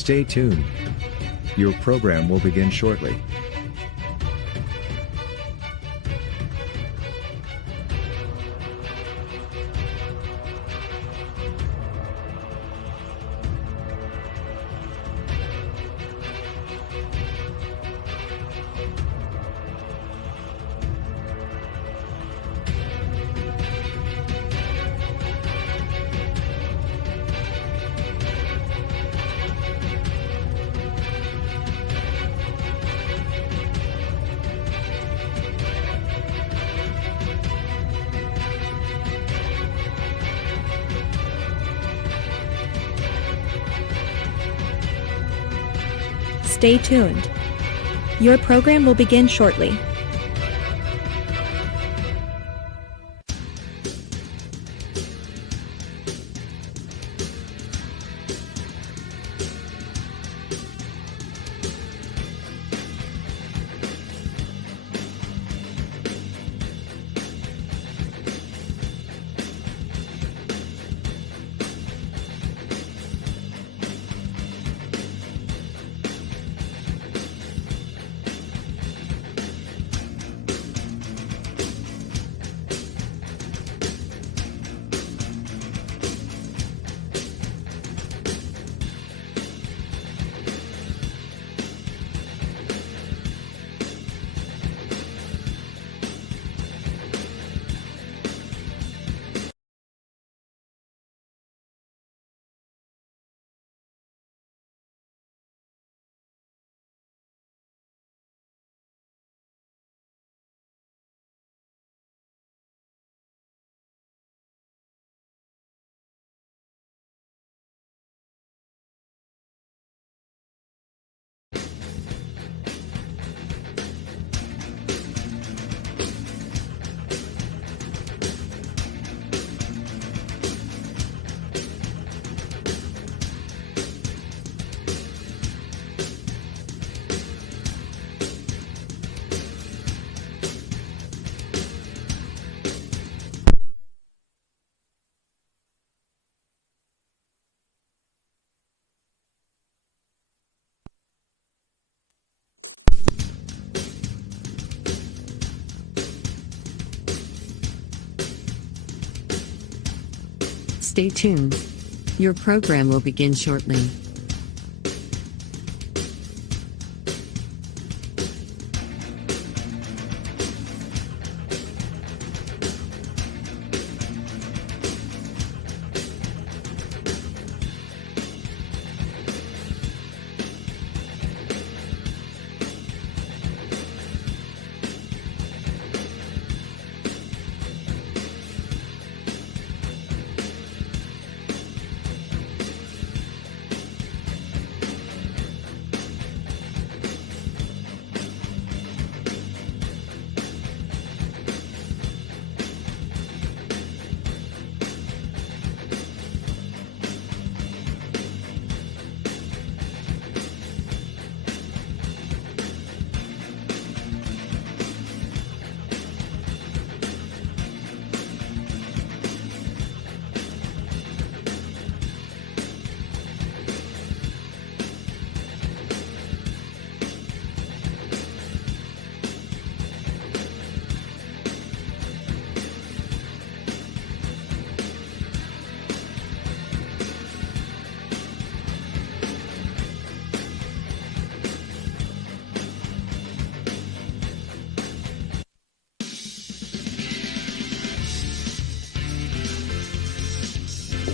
Stay tuned. Your program will begin shortly. Stay tuned. Your program will begin shortly. Stay tuned. Your program will begin shortly.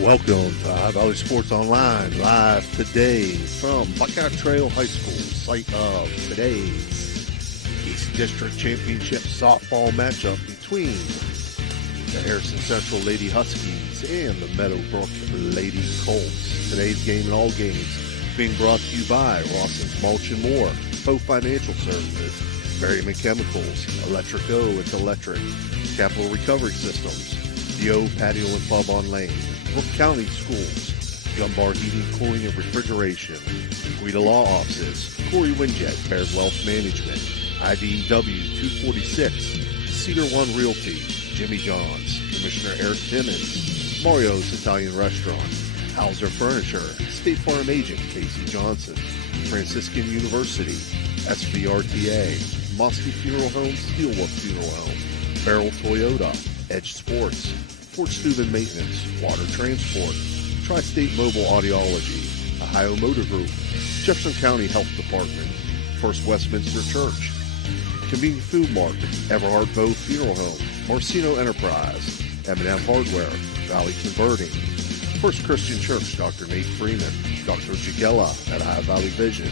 Welcome to High Valley Sports Online, live today from Buckeye Trail High School, site of today's East District Championship softball matchup between the Harrison Central Lady Huskies and the Meadowbrook Lady Colts. Today's game and all games being brought to you by Rawson's Mulch and More, Poe Financial Services, Berryman Chemicals, Electric O, it's electric, Capital Recovery Systems, the O Patio and Pub on Lane, Brook County Schools, Gumbar Heating, Cooling, and Refrigeration, Guida Law Offices, Corey Winjet, Baird Wealth Management, IDEW 246, Cedar One Realty, Jimmy John's, Commissioner Eric Timmons, Mario's Italian Restaurant, Hauser Furniture, State Farm Agent Casey Johnson, Franciscan University, SVRTA, Mosky Funeral Home, Steelwolf Funeral Home, Farrell Toyota, Edge Sports, Fort Steuben Maintenance, Water Transport, Tri-State Mobile Audiology, Ohio Motor Group, Jefferson County Health Department, First Westminster Church, Convenient Food Mart, Everhart Bow Funeral Home, Marcino Enterprise, M&M Hardware, Valley Converting, First Christian Church, Dr. Nate Freeman, Dr. Jagella at Ohio Valley Vision,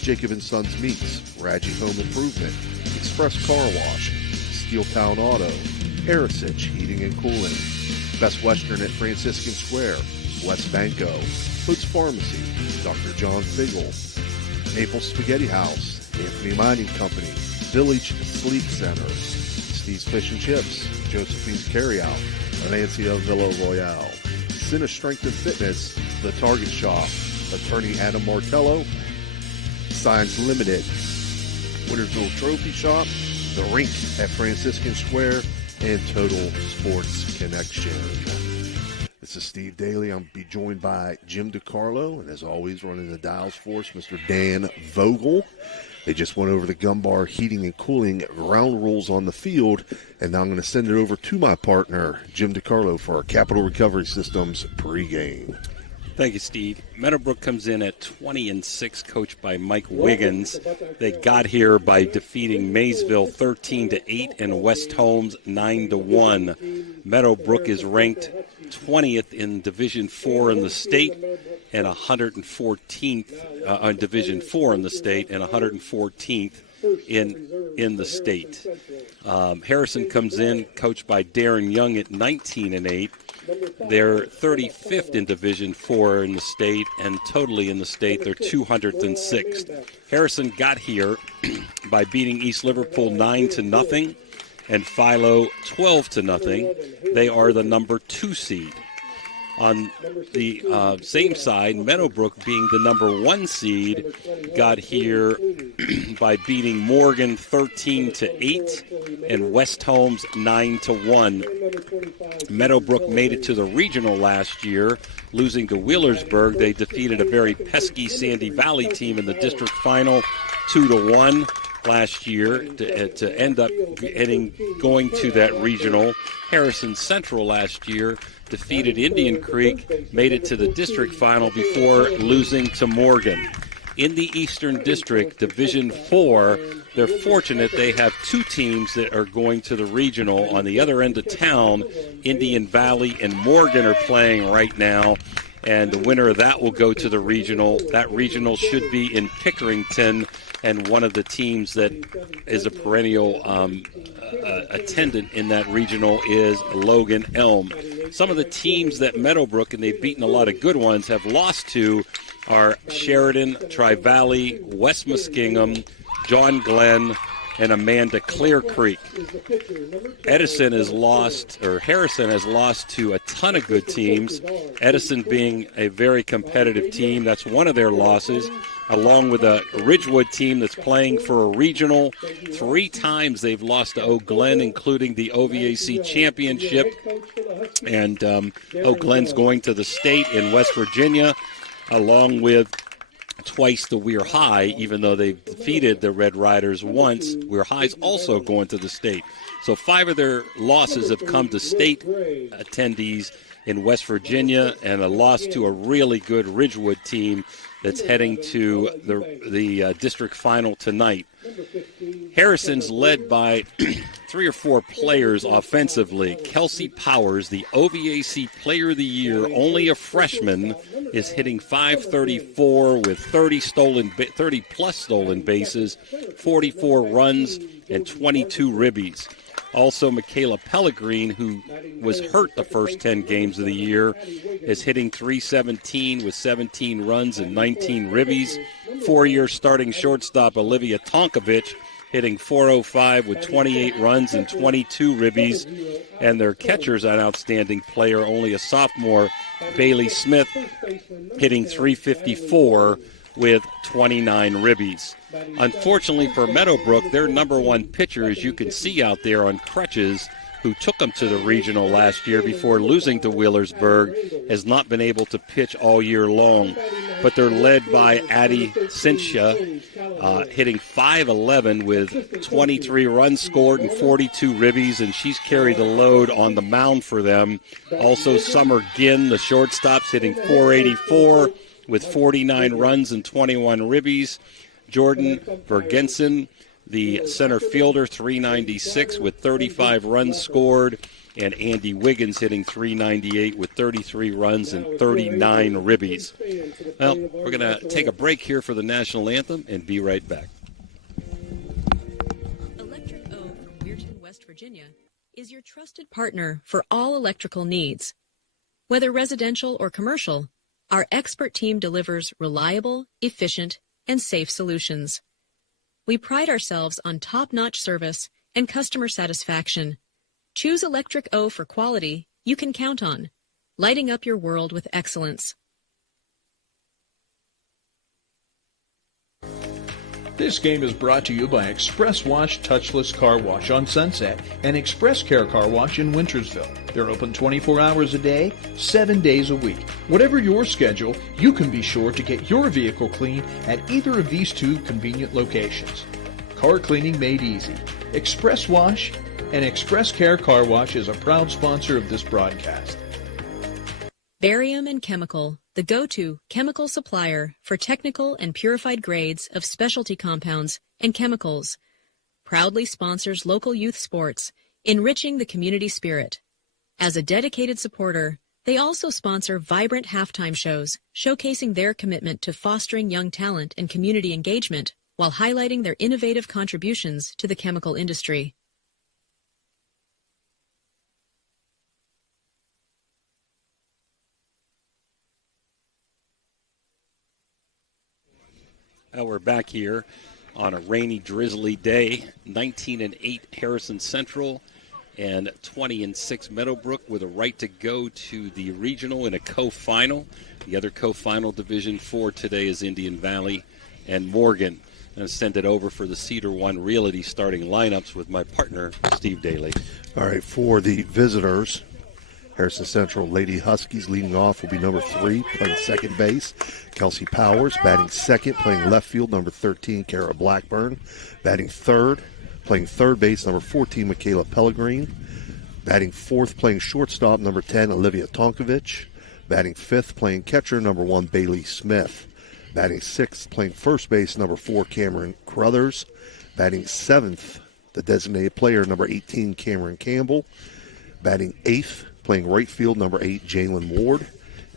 Jacob & Sons Meats, Radji Home Improvement, Express Car Wash, Steel Town Auto, Arisich Heating and Cooling, Best Western at Franciscan Square, West Banco, Hood's Pharmacy, Dr. John Figgle, Maple Spaghetti House, Anthony Mining Company, Village Sleep Center, Steve's Fish and Chips, Josephine's Carryout, Valencia Villa Royale, Cine Strength and Fitness, The Target Shop, Attorney Adam Martello, Signs Limited, Wintersville Trophy Shop, The Rink at Franciscan Square, and Total Sports Connection. This is Steve Daly. I'm be joined by Jim DiCarlo, and as always, running the dials for us, Mr. Dan Vogel. They just went over the Gumbar Heating and Cooling ground rules on the field, and now I'm going to send it over to my partner, Jim DiCarlo, for our Capital Recovery Systems pregame. Thank you, Steve. Meadowbrook comes in at 20-6, coached by Mike Wiggins. They got here by defeating Maysville 13-8 and West Holmes 9-1. Meadowbrook is ranked 20th in Division 4 in the state and 114th on Division 4 in the state and 114th in the state. Harrison comes in, coached by Darren Young at 19-8. They're 35th in Division 4 in the state, and totally in the state, they're 206th. Harrison got here by beating East Liverpool 9-0 and Philo 12-0. They are the number 2 seed. On the same side, Meadowbrook, being the number 1 seed, got here by beating Morgan 13-8 and West Holmes 9-1. Meadowbrook made it to the regional last year, losing to Wheelersburg. They defeated a very pesky Sandy Valley team in the district final 2-1 last year to end up going to that regional. Harrison Central last year defeated Indian Creek, made it to the district final before losing to Morgan. In the Eastern District, Division 4, they're fortunate they have 2 teams that are going to the regional. On the other end of town, Indian Valley and Morgan are playing right now, and the winner of that will go to the regional. That regional should be in Pickerington, and one of the teams that is a perennial attendant in that regional is Logan Elm. Some of the teams that Meadowbrook, and they've beaten a lot of good ones, have lost to are Sheridan, Tri-Valley, West Muskingum, John Glenn, and Amanda Clear Creek. Harrison has lost to a ton of good teams. Edison being a very competitive team, that's one of their losses, along with a Ridgewood team that's playing for a regional. 3 times they've lost to Oak Glen, including the OVAC championship. And Oak Glen's going to the state in West Virginia, along with twice the Weir High, even though they've defeated the Red Riders once. Weir High's also going to the state. So 5 of their losses have come to state attendees in West Virginia, and a loss to a really good Ridgewood team that's heading to the district final tonight. Harrison's led by 3 or 4 players offensively. Kelsey Powers, the OVAC Player of the Year, only a freshman, is hitting .534 with 30-plus stolen bases, 44 runs, and 22 ribbies. Also, Michaela Pellegrin, who was hurt the first 10 games of the year, is hitting .317 with 17 runs and 19 ribbies. 4-year starting shortstop Olivia Tonkovich hitting .405 with 28 runs and 22 ribbies. And their catcher's an outstanding player, only a sophomore, Bailey Smith, hitting .354 with 29 ribbies. Unfortunately for Meadowbrook, their number 1 pitcher, as you can see out there on crutches, who took them to the regional last year before losing to Wheelersburg, has not been able to pitch all year long. But they're led by Addie Cincha, hitting .511 with 23 runs scored and 42 ribbies, and she's carried the load on the mound for them. Also, Summer Ginn, the shortstop's hitting .484 with 49 runs and 21 ribbies. Jordan Vergensen, the center fielder, .396 with 35 runs scored, and Andy Wiggins hitting .398 with 33 runs and 39 ribbies. Well, we're going to take a break here for the national anthem and be right back. Electric O from Weirton, West Virginia, is your trusted partner for all electrical needs. Whether residential or commercial, our expert team delivers reliable, efficient, and safe solutions. We pride ourselves on top-notch service and customer satisfaction. Choose Electric O for quality you can count on, lighting up your world with excellence. This game is brought to you by Express Wash Touchless Car Wash on Sunset and Express Care Car Wash in Wintersville. They're open 24 hours a day, 7 days a week. Whatever your schedule, you can be sure to get your vehicle clean at either of these two convenient locations. Car cleaning made easy. Express Wash and Express Care Car Wash is a proud sponsor of this broadcast. Barium and Chemical, the go-to chemical supplier for technical and purified grades of specialty compounds and chemicals, proudly sponsors local youth sports, enriching the community spirit. As a dedicated supporter, they also sponsor vibrant halftime shows, showcasing their commitment to fostering young talent and community engagement while highlighting their innovative contributions to the chemical industry. Well, we're back here on a rainy, drizzly day. 19-8 Harrison Central and 20-6 Meadowbrook with a right to go to the regional in a co-final. The other co-final Division 4 today is Indian Valley and Morgan. I'm going to send it over for the Cedar One Realty starting lineups with my partner, Steve Daly. All right, for the visitors, Harrison Central Lady Huskies leading off will be number 3, playing second base, Kelsey Powers. Batting second, playing left field, number 13, Kara Blackburn. Batting third, playing third base, number 14, Michaela Pellegrin. Batting fourth, playing shortstop, number 10, Olivia Tonkovich. Batting fifth, playing catcher, number 1, Bailey Smith. Batting sixth, playing first base, number 4, Cameron Crothers. Batting seventh, the designated player, number 18, Cameron Campbell. Batting eighth, playing right field, number 8, Jalen Ward.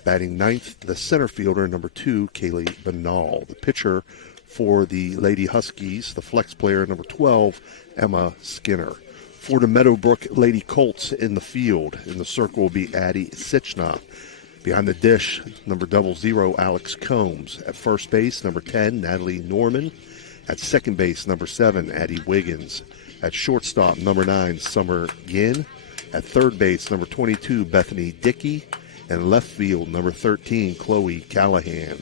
Batting ninth, the center fielder, number 2, Kaylee Benall. The pitcher for the Lady Huskies, the flex player, number 12, Emma Skinner. For the Meadowbrook Lady Colts in the field, in the circle will be Addie Sichna. Behind the dish, number 00, Alex Combs. At first base, number 10, Natalie Norman. At second base, number 7, Addie Wiggins. At shortstop, number 9, Summer Ginn. At third base, number 22, Bethany Dickey. And left field, number 13, Chloe Callahan.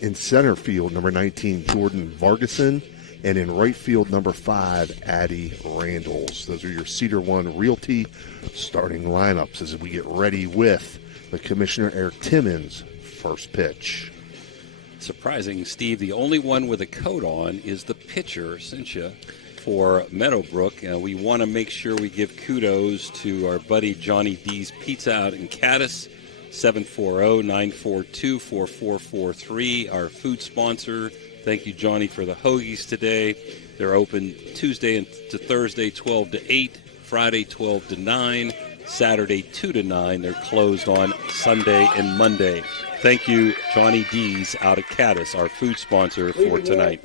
In center field, number 19, Jordan Vargason. And in right field, number 5, Addie Randalls. Those are your Cedar One Realty starting lineups as we get ready with the Commissioner Eric Timmons' first pitch. Surprising, Steve, the only one with a coat on is the pitcher, Cincha, for Meadowbrook. We want to make sure we give kudos to our buddy Johnny D's Pizza out in Caddis, 740-942-4443, our food sponsor. Thank you, Johnny, for the hoagies today. They're open Tuesday to Thursday, 12 to 8, Friday, 12 to 9, Saturday, 2 to 9. They're closed on Sunday and Monday. Thank you, Johnny D's out of Caddis, our food sponsor for tonight.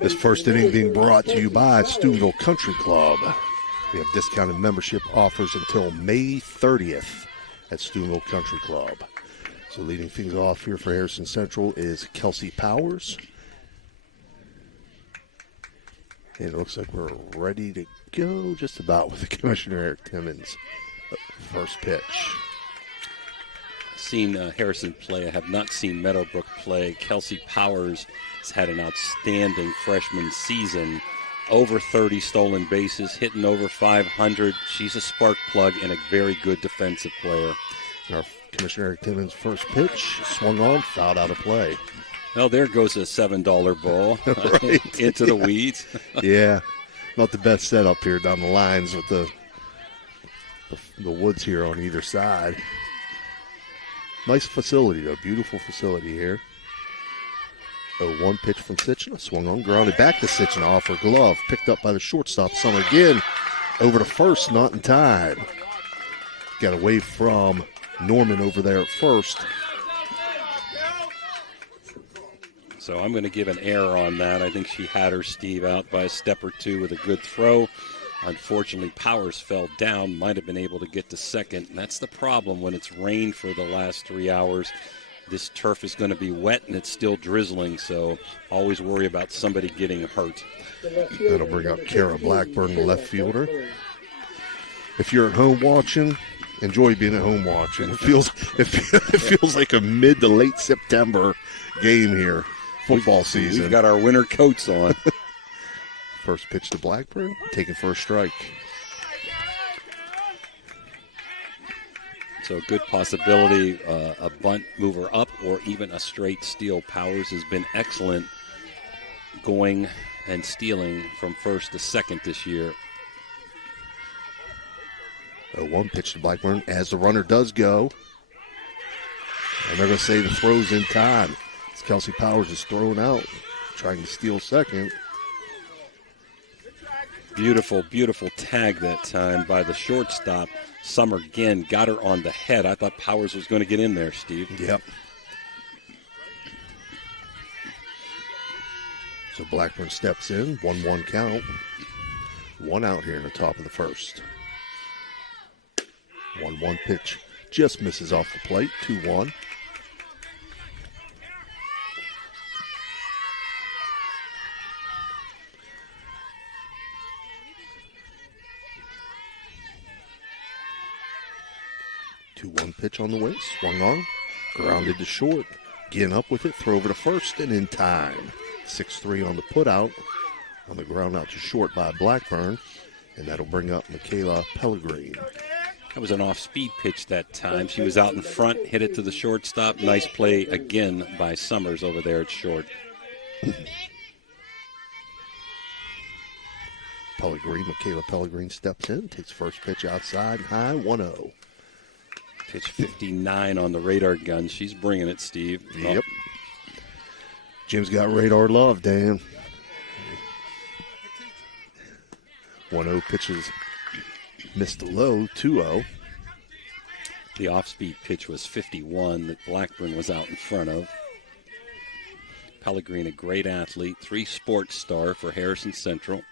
This first inning being brought to you by Steubenville Country Club. We have discounted membership offers until May 30th at Steubenville Country Club. So leading things off here for Harrison Central is Kelsey Powers. And it looks like we're ready to go just about with the Commissioner Eric Timmons' first pitch. Seen Harrison play. I have not seen Meadowbrook play. Kelsey Powers has had an outstanding freshman season. over 30 stolen bases, hitting over 500. She's a spark plug and a very good defensive player. And our Commissioner Eric Timmons' first pitch swung on, fouled out of play. Well, there goes a $7 ball Right. into the weeds. Yeah, not the best setup here down the lines with the woods here on either side. Nice facility, though. Beautiful facility here. 0-1 pitch from Sitchina. Swung on, grounded back to Sitchina off her glove. Picked up by the shortstop. Summer again. Over to first, not in time. Got away from Norman over there at first. So I'm going to give an error on that. I think she had her, Steve, out by a step or two with a good throw. Unfortunately, Powers fell down, might have been able to get to second. And that's the problem when it's rained for the last 3 hours. This turf is going to be wet and it's still drizzling, so always worry about somebody getting hurt. That'll bring up Kara Blackburn, the left fielder. If you're at home watching, enjoy being at home watching. It feels like a mid to late September game here, football season. We've got our winter coats on. First pitch to Blackburn, taking for a strike. So good possibility, a bunt mover up or even a straight steal. Powers has been excellent going and stealing from first to second this year. 0-1 pitch to Blackburn as the runner does go. And they're going to say the throw's in time. As Kelsey Powers is thrown out, trying to steal second. Beautiful, beautiful tag that time by the shortstop. Summer again got her on the head. I thought Powers was going to get in there, Steve. Yep. So Blackburn steps in, 1-1 count. 1 out here in the top of the first. 1-1 pitch just misses off the plate, 2-1. Pitch on the way, swung on, grounded to short. Again up with it, throw over to first, and in time. 6-3 on the putout, on the ground out to short by Blackburn, and that'll bring up Michaela Pellegrini. That was an off-speed pitch that time. She was out in front, hit it to the shortstop. Nice play again by Summers over there at short. Michaela Pellegrini steps in, takes first pitch outside, high, 1-0. Pitch 59 on the radar gun. She's bringing it, Steve. Yep. Jim's got radar love, Dan. 1-0 pitches missed the low, 2-0. The off-speed pitch was 51 that Blackburn was out in front of. Pellegrini, a great athlete, 3 sports star for Harrison Central.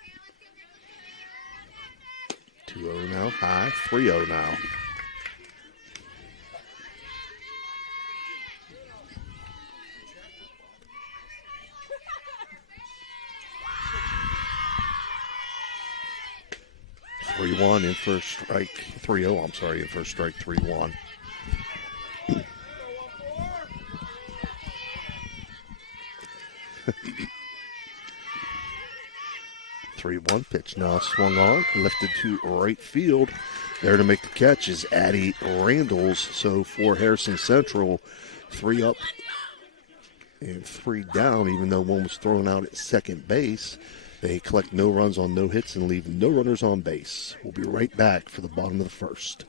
2-0 now, high, 3-0 now. In first strike, 3-0, I'm sorry, in first strike, 3-1. 3-1 pitch now swung on, lifted to right field. There to make the catch is Addie Randalls. So for Harrison Central, 3 up and 3 down, even though one was thrown out at second base. They collect no runs on no hits and leave no runners on base. We'll be right back for the bottom of the first.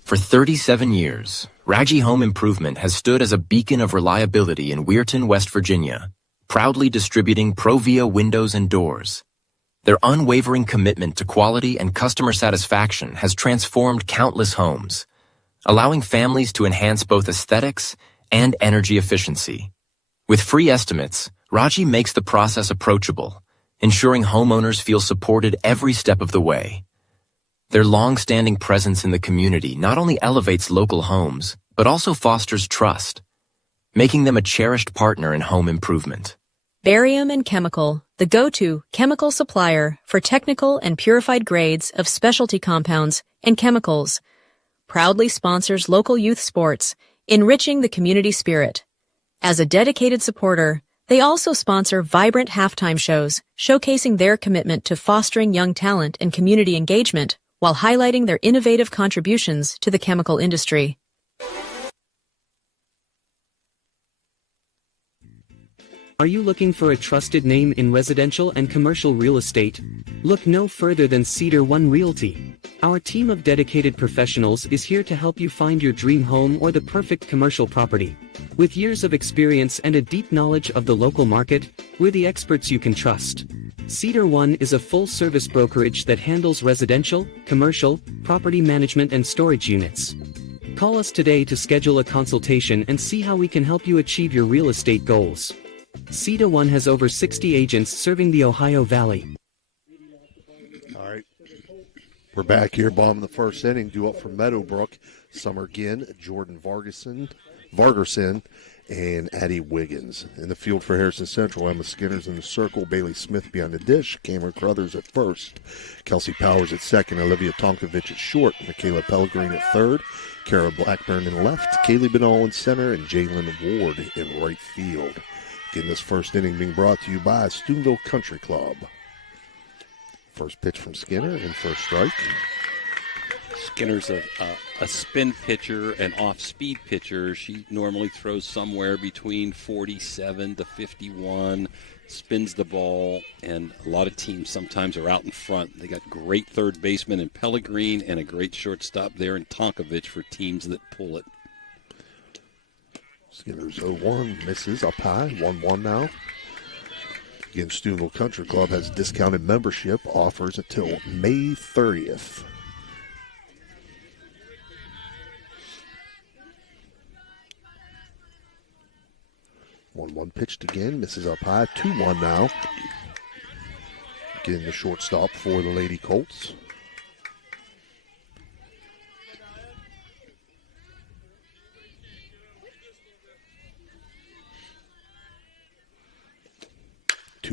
For 37 years, Raggi Home Improvement has stood as a beacon of reliability in Weirton, West Virginia, proudly distributing Provia windows and doors. Their unwavering commitment to quality and customer satisfaction has transformed countless homes, allowing families to enhance both aesthetics and energy efficiency. With free estimates, Raggi makes the process approachable, ensuring homeowners feel supported every step of the way. Their long-standing presence in the community not only elevates local homes, but also fosters trust, making them a cherished partner in home improvement. Barium and Chemical, the go-to chemical supplier for technical and purified grades of specialty compounds and chemicals, proudly sponsors local youth sports, enriching the community spirit. As a dedicated supporter, They also sponsor vibrant halftime shows, showcasing their commitment to fostering young talent and community engagement while highlighting their innovative contributions to the chemical industry. Are you looking for a trusted name in residential and commercial real estate? Look no further than Cedar One Realty. Our team of dedicated professionals is here to help you find your dream home or the perfect commercial property. With years of experience and a deep knowledge of the local market, we're the experts you can trust. Cedar One is a full-service brokerage that handles residential, commercial, property management and storage units. Call us today to schedule a consultation and see how we can help you achieve your real estate goals. Cedar One has over 60 agents serving the Ohio Valley. All right. We're back here, bottom of the first inning. Due up for Meadowbrook. Summer Ginn, Jordan Vargerson, and Addie Wiggins. In the field for Harrison Central, Emma Skinner's in the circle, Bailey Smith behind the dish, Cameron Crothers at first, Kelsey Powers at second, Olivia Tonkovich at short, Michaela Pellegrini at third, Kara Blackburn in left, Kaylee Benall in center, and Jalen Ward in right field. Again, this first inning being brought to you by Steubenville Country Club. First pitch from Skinner and first strike. Skinner's a spin pitcher, an off-speed pitcher. She normally throws somewhere between 47 to 51, spins the ball, and a lot of teams sometimes are out in front. They got great third baseman in Pellegrini and a great shortstop there in Tonkovich for teams that pull it. Skinner's 0-1, misses up high, 1-1 now. Again, Steubenville Country Club has discounted membership offers until May 30th. One pitched again, misses up high, 2-1 now. Getting the shortstop for the Lady Colts.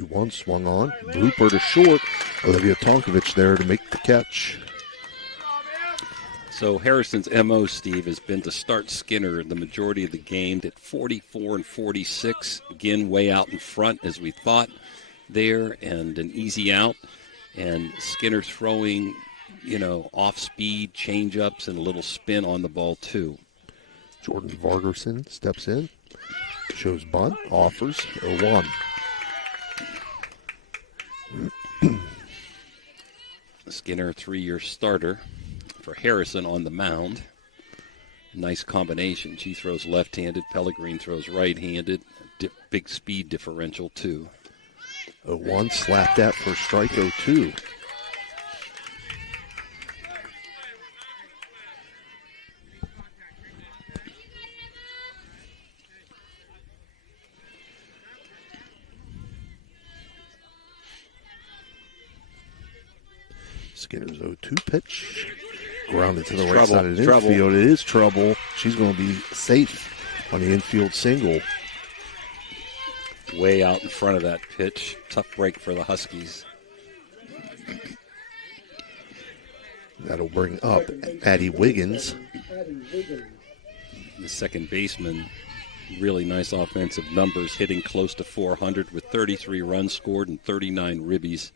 One swung on, blooper to short. Olivia Tonkovich there to make the catch. So Harrison's MO, Steve, has been to start Skinner the majority of the game at 44 and 46. Again, way out in front as we thought there, and an easy out. And Skinner throwing, off-speed change-ups and a little spin on the ball too. Jordan Vargerson steps in, shows bunt, offers 0-1. Skinner, 3-year starter for Harrison on the mound. Nice combination. She throws left-handed. Pellegrini throws right-handed. Big speed differential, too. 0-1, slapped that for strike 0-2. Skinner's 0-2 pitch. Grounded to the right side of the infield. It is trouble. She's going to be safe on the infield single. Way out in front of that pitch. Tough break for the Huskies. That'll bring up Addie Wiggins. The second baseman, really nice offensive numbers, hitting close to 400 with 33 runs scored and 39 ribbies.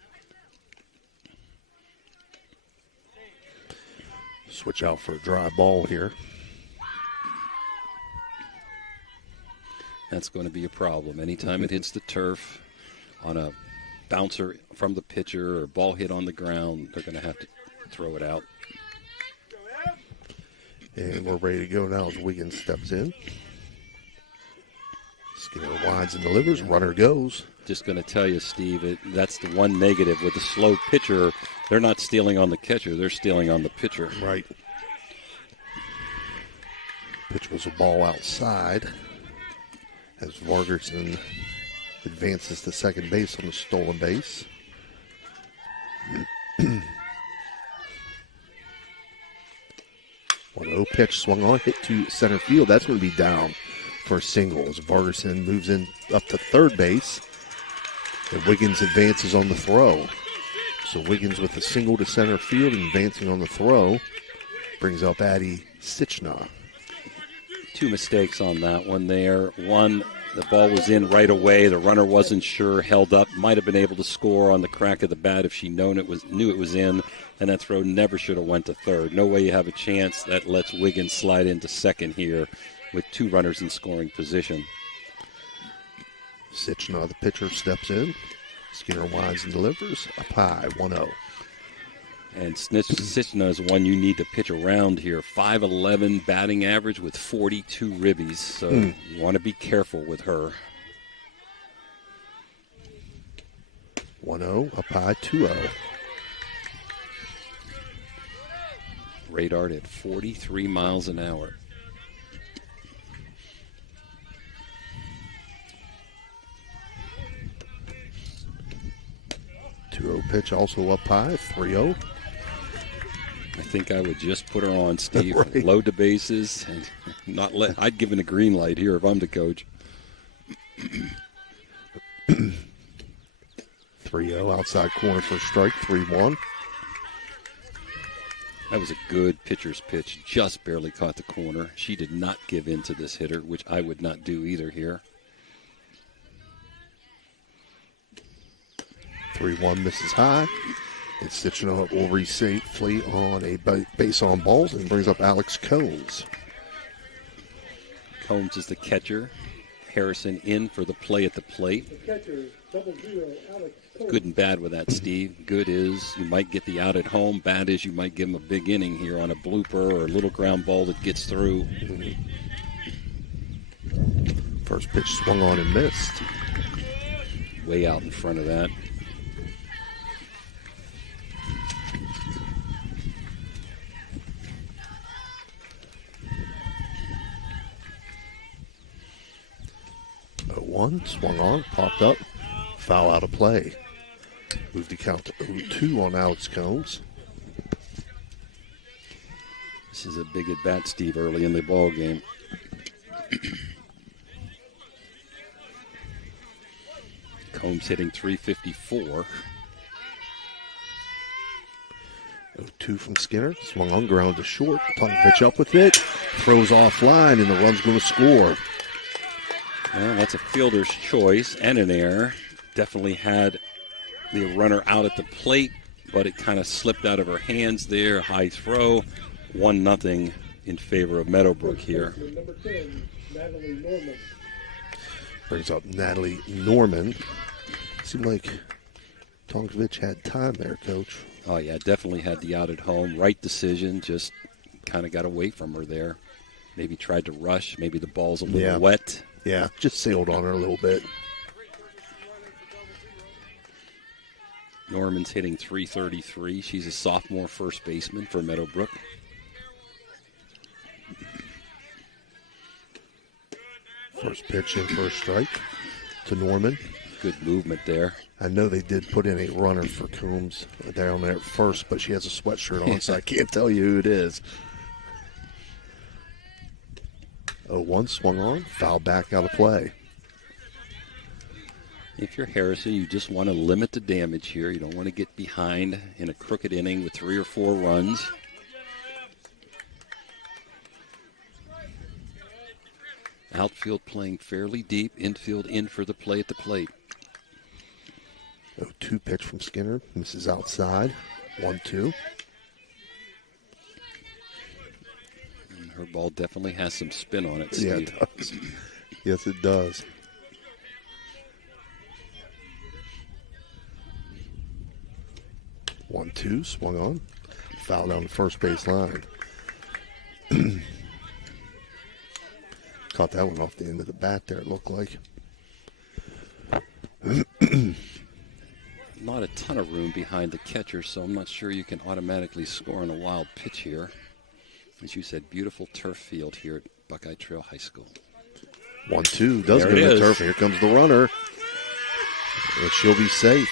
Switch out for a dry ball here. That's going to be a problem. Anytime it hits the turf on a bouncer from the pitcher or ball hit on the ground, they're going to have to throw it out. And we're ready to go now as Wiggins steps in. Skinner winds and delivers. Runner goes. Just going to tell you, Steve, that's the one negative with the slow pitcher. They're not stealing on the catcher. They're stealing on the pitcher. Right. Pitch was a ball outside as Vargerson advances to second base on the stolen base. 1-0 pitch swung on, hit to center field. That's going to be down for a single as Vargerson moves in up to third base. And Wiggins advances on the throw. So Wiggins with a single to center field and advancing on the throw brings up Addie Sitchna. Two mistakes on that one there. One, The ball was in right away. The runner wasn't sure, held up, might have been able to score on the crack of the bat if she knew it was in, and that throw never should have went to third. No way you have a chance. That lets Wiggins slide into second here with 2 runners in scoring position. Sitchner, the pitcher, steps in. Skinner winds and delivers. Up high, 1-0. And Sitchner is one you need to pitch around here. 5'11" batting average with 42 ribbies, so you want to be careful with her. 1-0, up high, 2-0. Radar at 43 miles an hour. Pitch also up high, 3-0. I think I would just put her on, Steve. Right. Load the bases and not let. I'd give it a green light here if I'm the coach. 3-0 outside corner for a strike, 3-1. That was a good pitcher's pitch. Just barely caught the corner. She did not give in to this hitter, which I would not do either here. 3-1 misses high. And Sitchner will reset Fleet on a base on balls and brings up Alex Combs. Combs is the catcher. Harrison in for the play at the plate. Good and bad with that, Steve. Good is you might get the out at home. Bad is you might give him a big inning here on a blooper or a little ground ball that gets through. First pitch swung on and missed. Way out in front of that. One swung on, popped up, foul out of play. Moved the count to 0-2 on Alex Combs. This is a big at bat, Steve, early in the ball game. Combs hitting .354. 0-2 from Skinner, swung on, ground to short. Tonkovich up with it, throws offline, and the run's going to score. Well, that's a fielder's choice and an error. Definitely had the runner out at the plate, but it kind of slipped out of her hands there. High throw, 1-0 in favor of Meadowbrook here. Brings up Natalie Norman. Seemed like Tonkovich had time there, Coach. Oh, yeah, definitely had the out at home. Right decision, just kind of got away from her there. Maybe tried to rush. Maybe the ball's a little wet. Yeah, just sailed on her a little bit. Norman's hitting .333. She's a sophomore first baseman for Meadowbrook. First pitch in for a strike to Norman. Good movement there. I know they did put in a runner for Combs down there at first, but she has a sweatshirt on, so I can't tell you who it is. 0-1 swung on, foul back out of play. If you're Harrison, you just want to limit the damage here. You don't want to get behind in a crooked inning with 3 or 4 runs. Outfield playing fairly deep, infield in for the play at the plate. 0-2 pitch from Skinner, misses outside, 1-2. Her ball definitely has some spin on it, Yeah, Steve. it does. Yes, it does. One, two, swung on. Foul down the first base line. Caught that one off the end of the bat there, it looked like. Not a ton of room behind the catcher, so I'm not sure you can automatically score on a wild pitch here. As you said, beautiful turf field here at Buckeye Trail High School. 1-2, does There go it to the is. turf. Here comes the runner. And she'll be safe.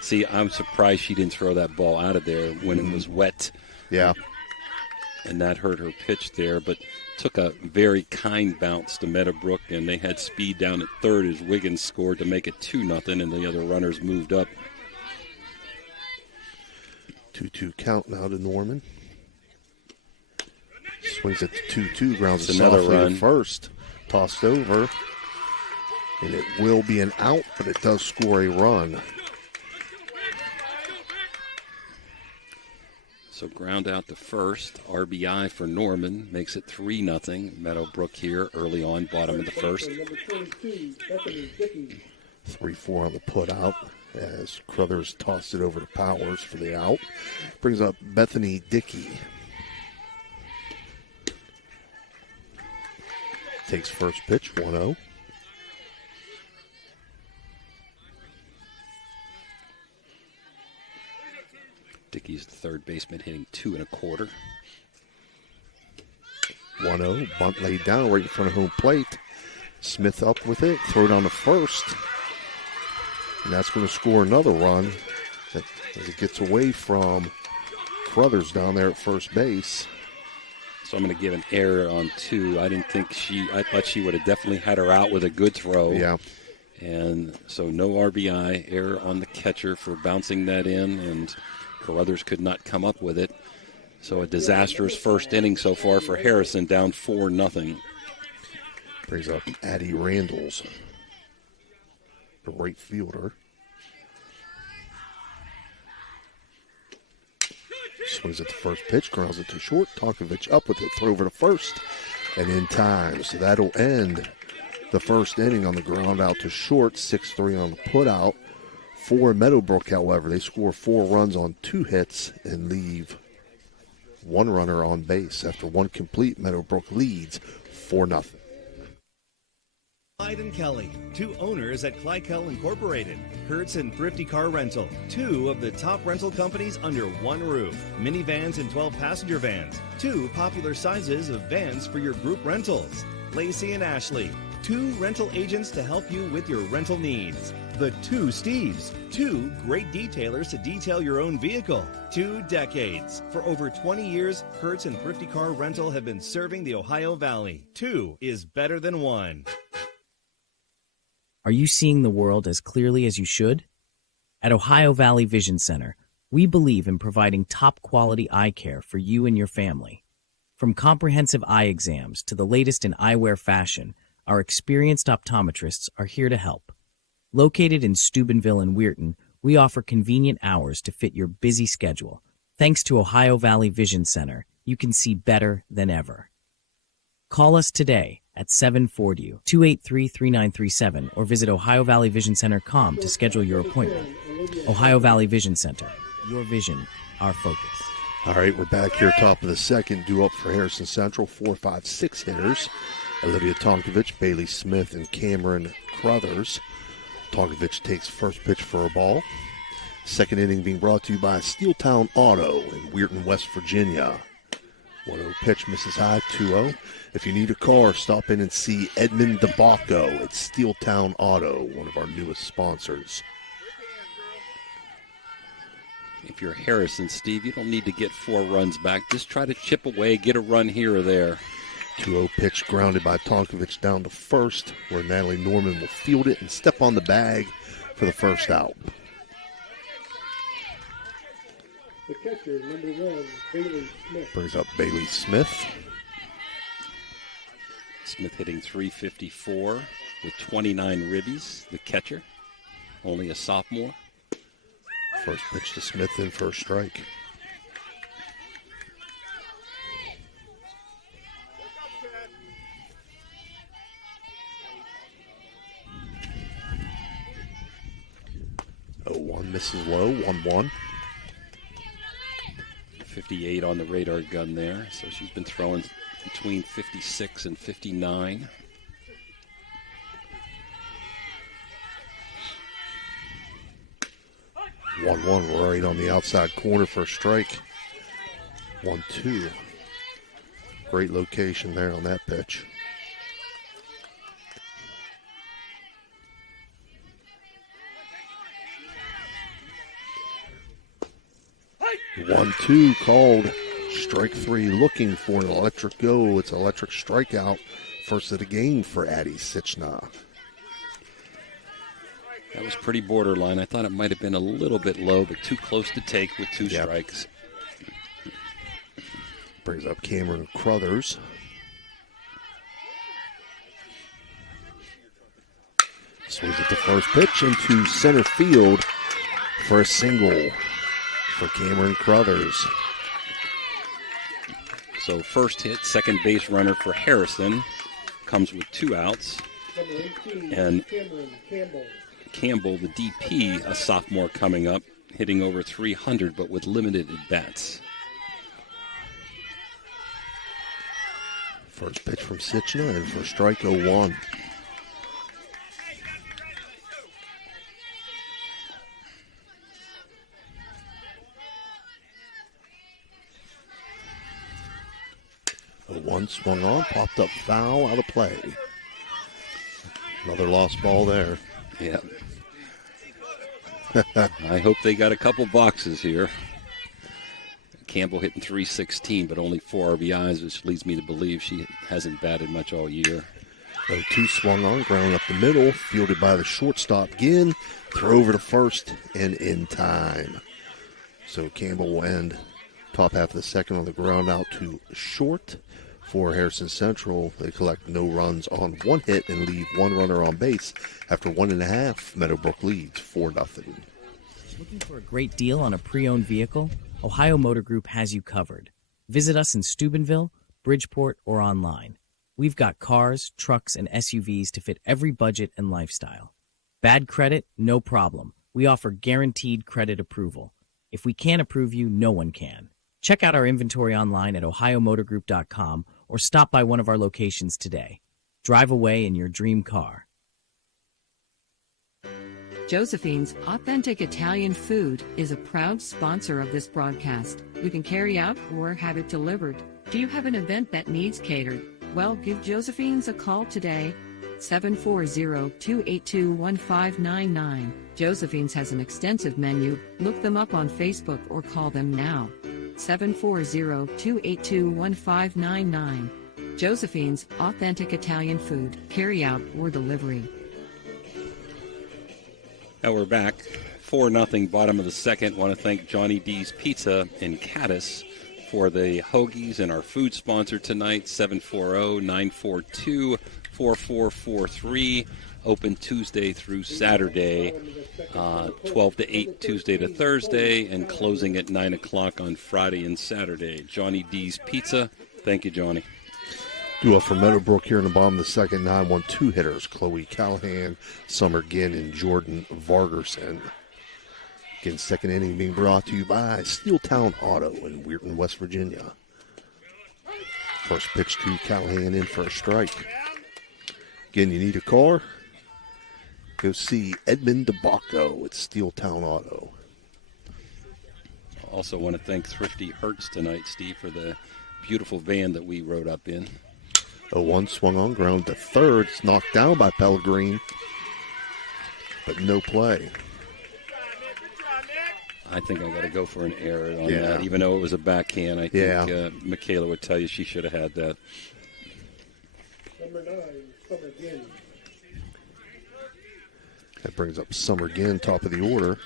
See, I'm surprised she didn't throw that ball out of there when it was wet. Yeah. And that hurt her pitch there, but took a very kind bounce to Meadowbrook, and they had speed down at third as Wiggins scored to make it 2-0, and the other runners moved up. 2-2 count now to Norman. Swings at the 2-2, grounds It's a another softly run. to first. tossed over. And it will be an out, but it does score a run. So ground out to first. RBI for Norman makes it 3-0. Meadowbrook here early on, bottom of the first. 3-4 on the put out as Crothers tossed it over to Powers for the out. Brings up Bethany Dickey. Takes first pitch, 1-0. Dickey's the third baseman, hitting 2 1/4. 1-0, bunt laid down right in front of home plate. Smith up with it, throw it on the first. And that's going to score another run as it gets away from Crothers down there at first base. So I'm going to give an error on 2. I thought she would have definitely had her out with a good throw. Yeah. And so no RBI, error on the catcher for bouncing that in, and Carruthers could not come up with it. So a disastrous first inning so far for Harrison, down 4-0. Brings up Addie Randalls, the right fielder. Swings at the first pitch, grounds it to short. Tonkovich up with it, throw over to first, and in time. So that'll end the first inning on the ground out to short, 6-3 on the put out. For Meadowbrook, however, they score 4 runs on 2 hits and leave 1 runner on base. After 1 complete, Meadowbrook leads 4-0. Clyde and Kelly, 2 owners at Clykel Incorporated. Hertz and Thrifty Car Rental, 2 of the top rental companies under 1 roof. Minivans and 12-passenger vans, 2 popular sizes of vans for your group rentals. Lacey and Ashley, 2 rental agents to help you with your rental needs. The 2 Steves, 2 great detailers to detail your own vehicle. 2 decades. For over 20 years, Hertz and Thrifty Car Rental have been serving the Ohio Valley. 2 is better than 1. Are you seeing the world as clearly as you should? At Ohio Valley Vision Center, we believe in providing top-quality eye care for you and your family. From comprehensive eye exams to the latest in eyewear fashion, our experienced optometrists are here to help. Located in Steubenville and Weirton, we offer convenient hours to fit your busy schedule. Thanks to Ohio Valley Vision Center, you can see better than ever. Call us today at 740-283-3937 or visit OhioValleyVisionCenter.com to schedule your appointment. Ohio Valley Vision Center. Your vision, our focus. All right, we're back here, top of the second. Due up for Harrison Central, 4, 5, 6 hitters. Olivia Tonkovich, Bailey Smith, and Cameron Crothers. Tonkovich takes first pitch for a ball. Second inning being brought to you by Steeltown Auto in Weirton, West Virginia. 1-0 pitch misses high, 2-0. If you need a car, stop in and see Edmund DeBacco at Steeltown Auto, one of our newest sponsors. If you're Harrison, Steve, you don't need to get 4 runs back. Just try to chip away, get a run here or there. 2-0 pitch grounded by Tonkovich down to first, where Natalie Norman will field it and step on the bag for the first out. The catcher, number 1, Bailey Smith. Brings up Bailey Smith. Smith hitting .354 with 29 ribbies, the catcher. Only a sophomore. First pitch to Smith in for a strike. One misses low, 1-1. 58 on the radar gun there, so she's been throwing between 56 and 59. Right on the outside corner for a strike. 1-2. Great location there on that pitch. One, 2 called. Strike 3 looking for an electric go. It's an electric strikeout. First of the game for Addie Sichna. That was pretty borderline. I thought it might have been a little bit low, but too close to take with 2 strikes. Brings up Cameron Crothers. Swings at the first pitch into center field for a single for Cameron Crothers. So first hit, second base runner for Harrison. Comes with 2 outs. And Campbell, the DP, a sophomore coming up, hitting over 300 but with limited at-bats. First pitch from Sitchna and for strike 0-1. One swung on, popped up foul, out of play. Another lost ball there. Yeah. I hope they got a couple boxes here. Campbell hitting .316, but only 4 RBIs, which leads me to believe she hasn't batted much all year. 0-2 swung on, ground up the middle, fielded by the shortstop again. Throw over to first and in time. So Campbell will end top half of the second on the ground out to short. For Harrison Central, they collect no runs on 1 hit and leave 1 runner on base. After 1.5, Meadowbrook leads 4-0. Looking for a great deal on a pre-owned vehicle? Ohio Motor Group has you covered. Visit us in Steubenville, Bridgeport, or online. We've got cars, trucks, and SUVs to fit every budget and lifestyle. Bad credit? No problem. We offer guaranteed credit approval. If we can't approve you, no one can. Check out our inventory online at ohiomotorgroup.com or stop by one of our locations today. Drive away in your dream car. Josephine's Authentic Italian Food is a proud sponsor of this broadcast. You can carry out or have it delivered. Do you have an event that needs catered? Well, give Josephine's a call today. 740-282-1599. Josephine's has an extensive menu. Look them up on Facebook or call them now. 740-282-1599. Josephine's Authentic Italian Food, carry out or delivery. Now we're back. 4-0, bottom of the second. Want to thank Johnny D's Pizza in Caddis for the hoagies and our food sponsor tonight, 740-942-4443. Open Tuesday through Saturday, 12 to 8 Tuesday to Thursday, and closing at 9 o'clock on Friday and Saturday. Johnny D's Pizza. Thank you, Johnny. Due up for Meadowbrook here in the bottom of the second. 9-1-2 hitters, Chloe Callahan, Summer Ginn, and Jordan Vargerson. Again, second inning being brought to you by Steeltown Auto in Weirton, West Virginia. First pitch to Callahan in for a strike. Again, you need a car? Go see Edmund DeBacco at Steeltown Auto. Also want to thank Thrifty Hertz tonight, Steve, for the beautiful van that we rode up in. 0-1 swung on, ground to third. It's knocked down by Pellegrin, but no play. I think I got to go for an error on that, even though it was a backhand. I think Michaela would tell you she should have had that. Number 9, Summer Ginn. That brings up Summer Ginn, top of the order.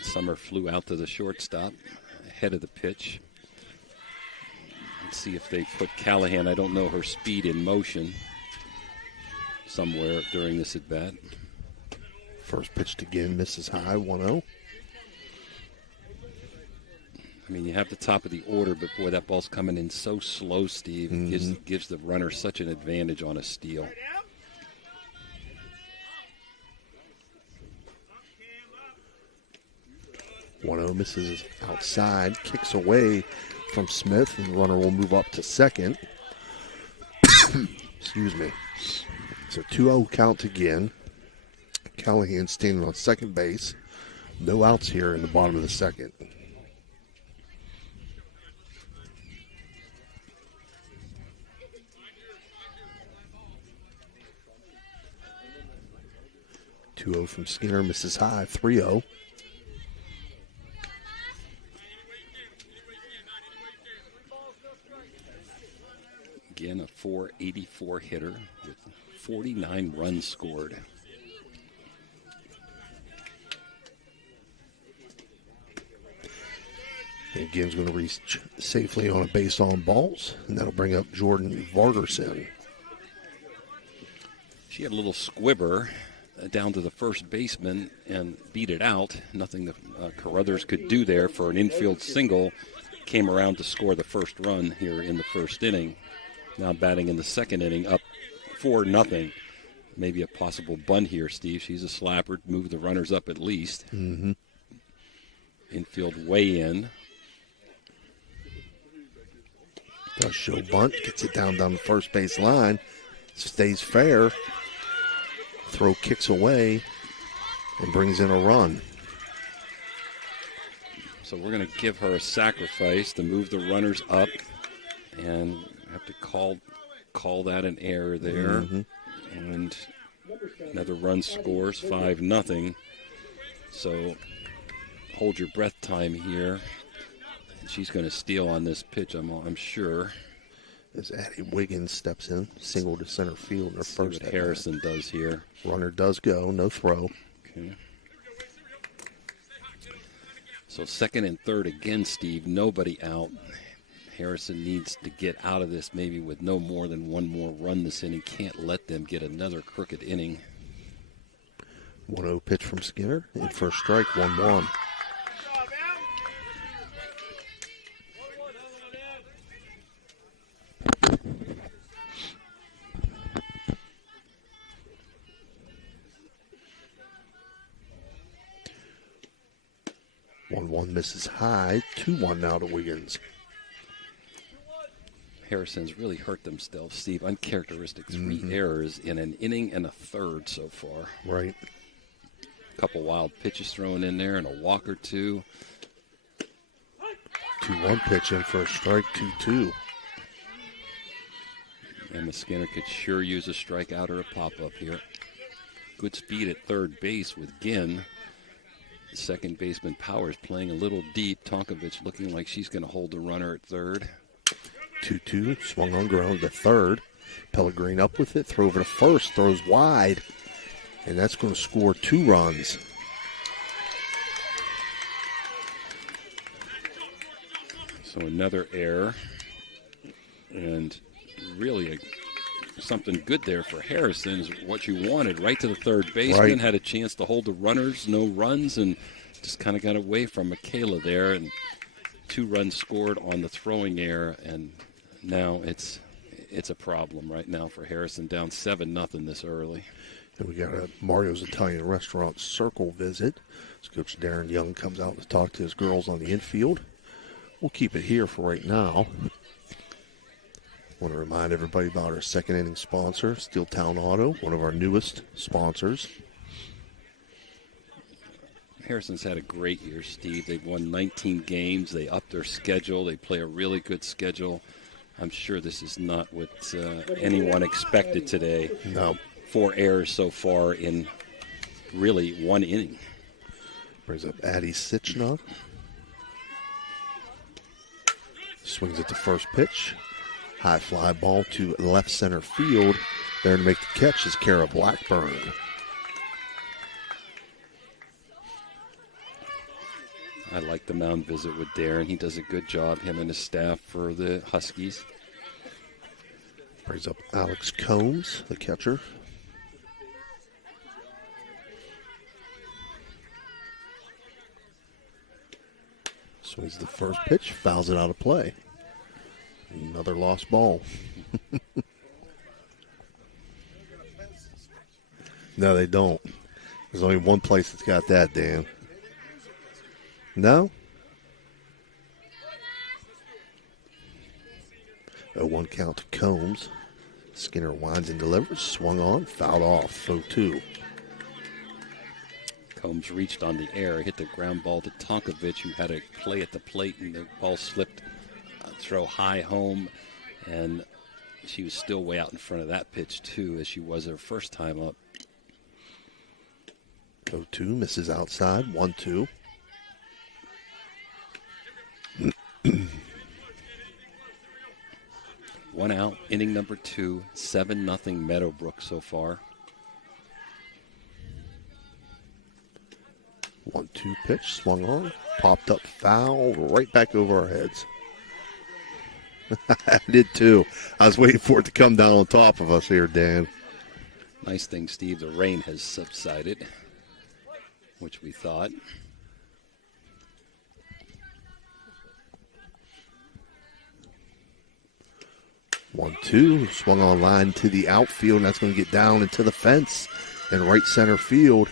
Summer flew out to the shortstop, ahead of the pitch. Let's see if they put Callahan, I don't know her speed, in motion somewhere during this at-bat. First pitch to Ginn, misses high, 1-0. I mean, you have the top of the order, but boy, that ball's coming in so slow, Steve. It gives the runner such an advantage on a steal. Misses outside, kicks away from Smith, and the runner will move up to second. Excuse me. So 2-0 count again. Callahan standing on second base. No outs here in the bottom of the second. .2-0 from Skinner, misses high, 3-0. Again, a .484 hitter with 49 runs scored. And Ginn's going to reach safely on a base on balls, and that'll bring up Jordan Vargerson. She had a little squibber down to the first baseman and beat it out. Nothing that Carruthers could do there for an infield single. Came around to score the first run here in the first inning. Now batting in the second inning, up 4-0. Maybe a possible bunt here, Steve. She's a slapper. Move the runners up at least. Mm-hmm. Infield way in. Does show bunt. Gets it down the first base line. Stays fair. Throw kicks away and brings in a run. So we're going to give her a sacrifice to move the runners up, and have to call that an error there. Mm-hmm. And another run scores 5-0. So hold your breath time here. She's going to steal on this pitch, I'm sure. As Addie Wiggins steps in, single to center field in her first. What Harrison does here. Runner does go, no throw. Okay. So second and third again, Steve. Nobody out. Harrison needs to get out of this maybe with no more than one more run this inning. Can't let them get another crooked inning. 1-0 pitch from Skinner. In for a strike, 1-1. Misses high. 2-1 now to Wiggins. Harrison's really hurt themselves, Steve. Uncharacteristic 3 errors in an inning and a third so far. Right. A couple wild pitches thrown in there and a walk or two. 2-1 pitch in for a strike, 2-2. And the Skinner could sure use a strikeout or a pop-up here. Good speed at third base with Ginn. Second baseman Powers playing a little deep. Tonkovich looking like she's going to hold the runner at third. 2-2, swung on ground to third. Pellegrini up with it, throw over to first, throws wide. And that's going to score 2 runs. So another error. And really something good there for Harrison is what you wanted. Right to the third baseman, right. Had a chance to hold the runners, no runs, and just kind of got away from Michaela there. And 2 runs scored on the throwing error, and now it's a problem right now for Harrison, down 7-0 this early. And we got a Mario's Italian Restaurant circle visit. So Coach Darren Young comes out to talk to his girls on the infield. We'll keep it here for right now. Want to remind everybody about our second inning sponsor, Steeltown Auto, one of our newest sponsors. Harrison's had a great year, Steve. They've won 19 games. They upped their schedule. They play a really good schedule. I'm sure this is not what anyone expected today. No. 4 errors so far in really 1 inning. Brings up Addie Sitchnock. Swings at the first pitch. High fly ball to left center field. There to make the catch is Kara Blackburn. I like the mound visit with Darren. He does a good job, him and his staff, for the Huskies. Brings up Alex Combs, the catcher. Swings the first pitch, fouls it out of play. Another lost ball. No, they don't. There's only one place that's got that, Dan. No? 0-1 count to Combs. Skinner winds and delivers. Swung on, fouled off. 0-2. Combs reached on the air, hit the ground ball to Tonkovich, who had a play at the plate, and the ball slipped, throw high home, and she was still way out in front of that pitch, too, as she was her first time up. 0-2, misses outside, 1-2. One out, inning number 2, 7-0 Meadowbrook so far. 1-2 pitch, swung on, popped up, foul, right back over our heads. I did too. I was waiting for it to come down on top of us here, Dan. Nice thing, Steve, the rain has subsided, which we thought. One, two, swung on line to the outfield, and that's going to get down into the fence in right center field.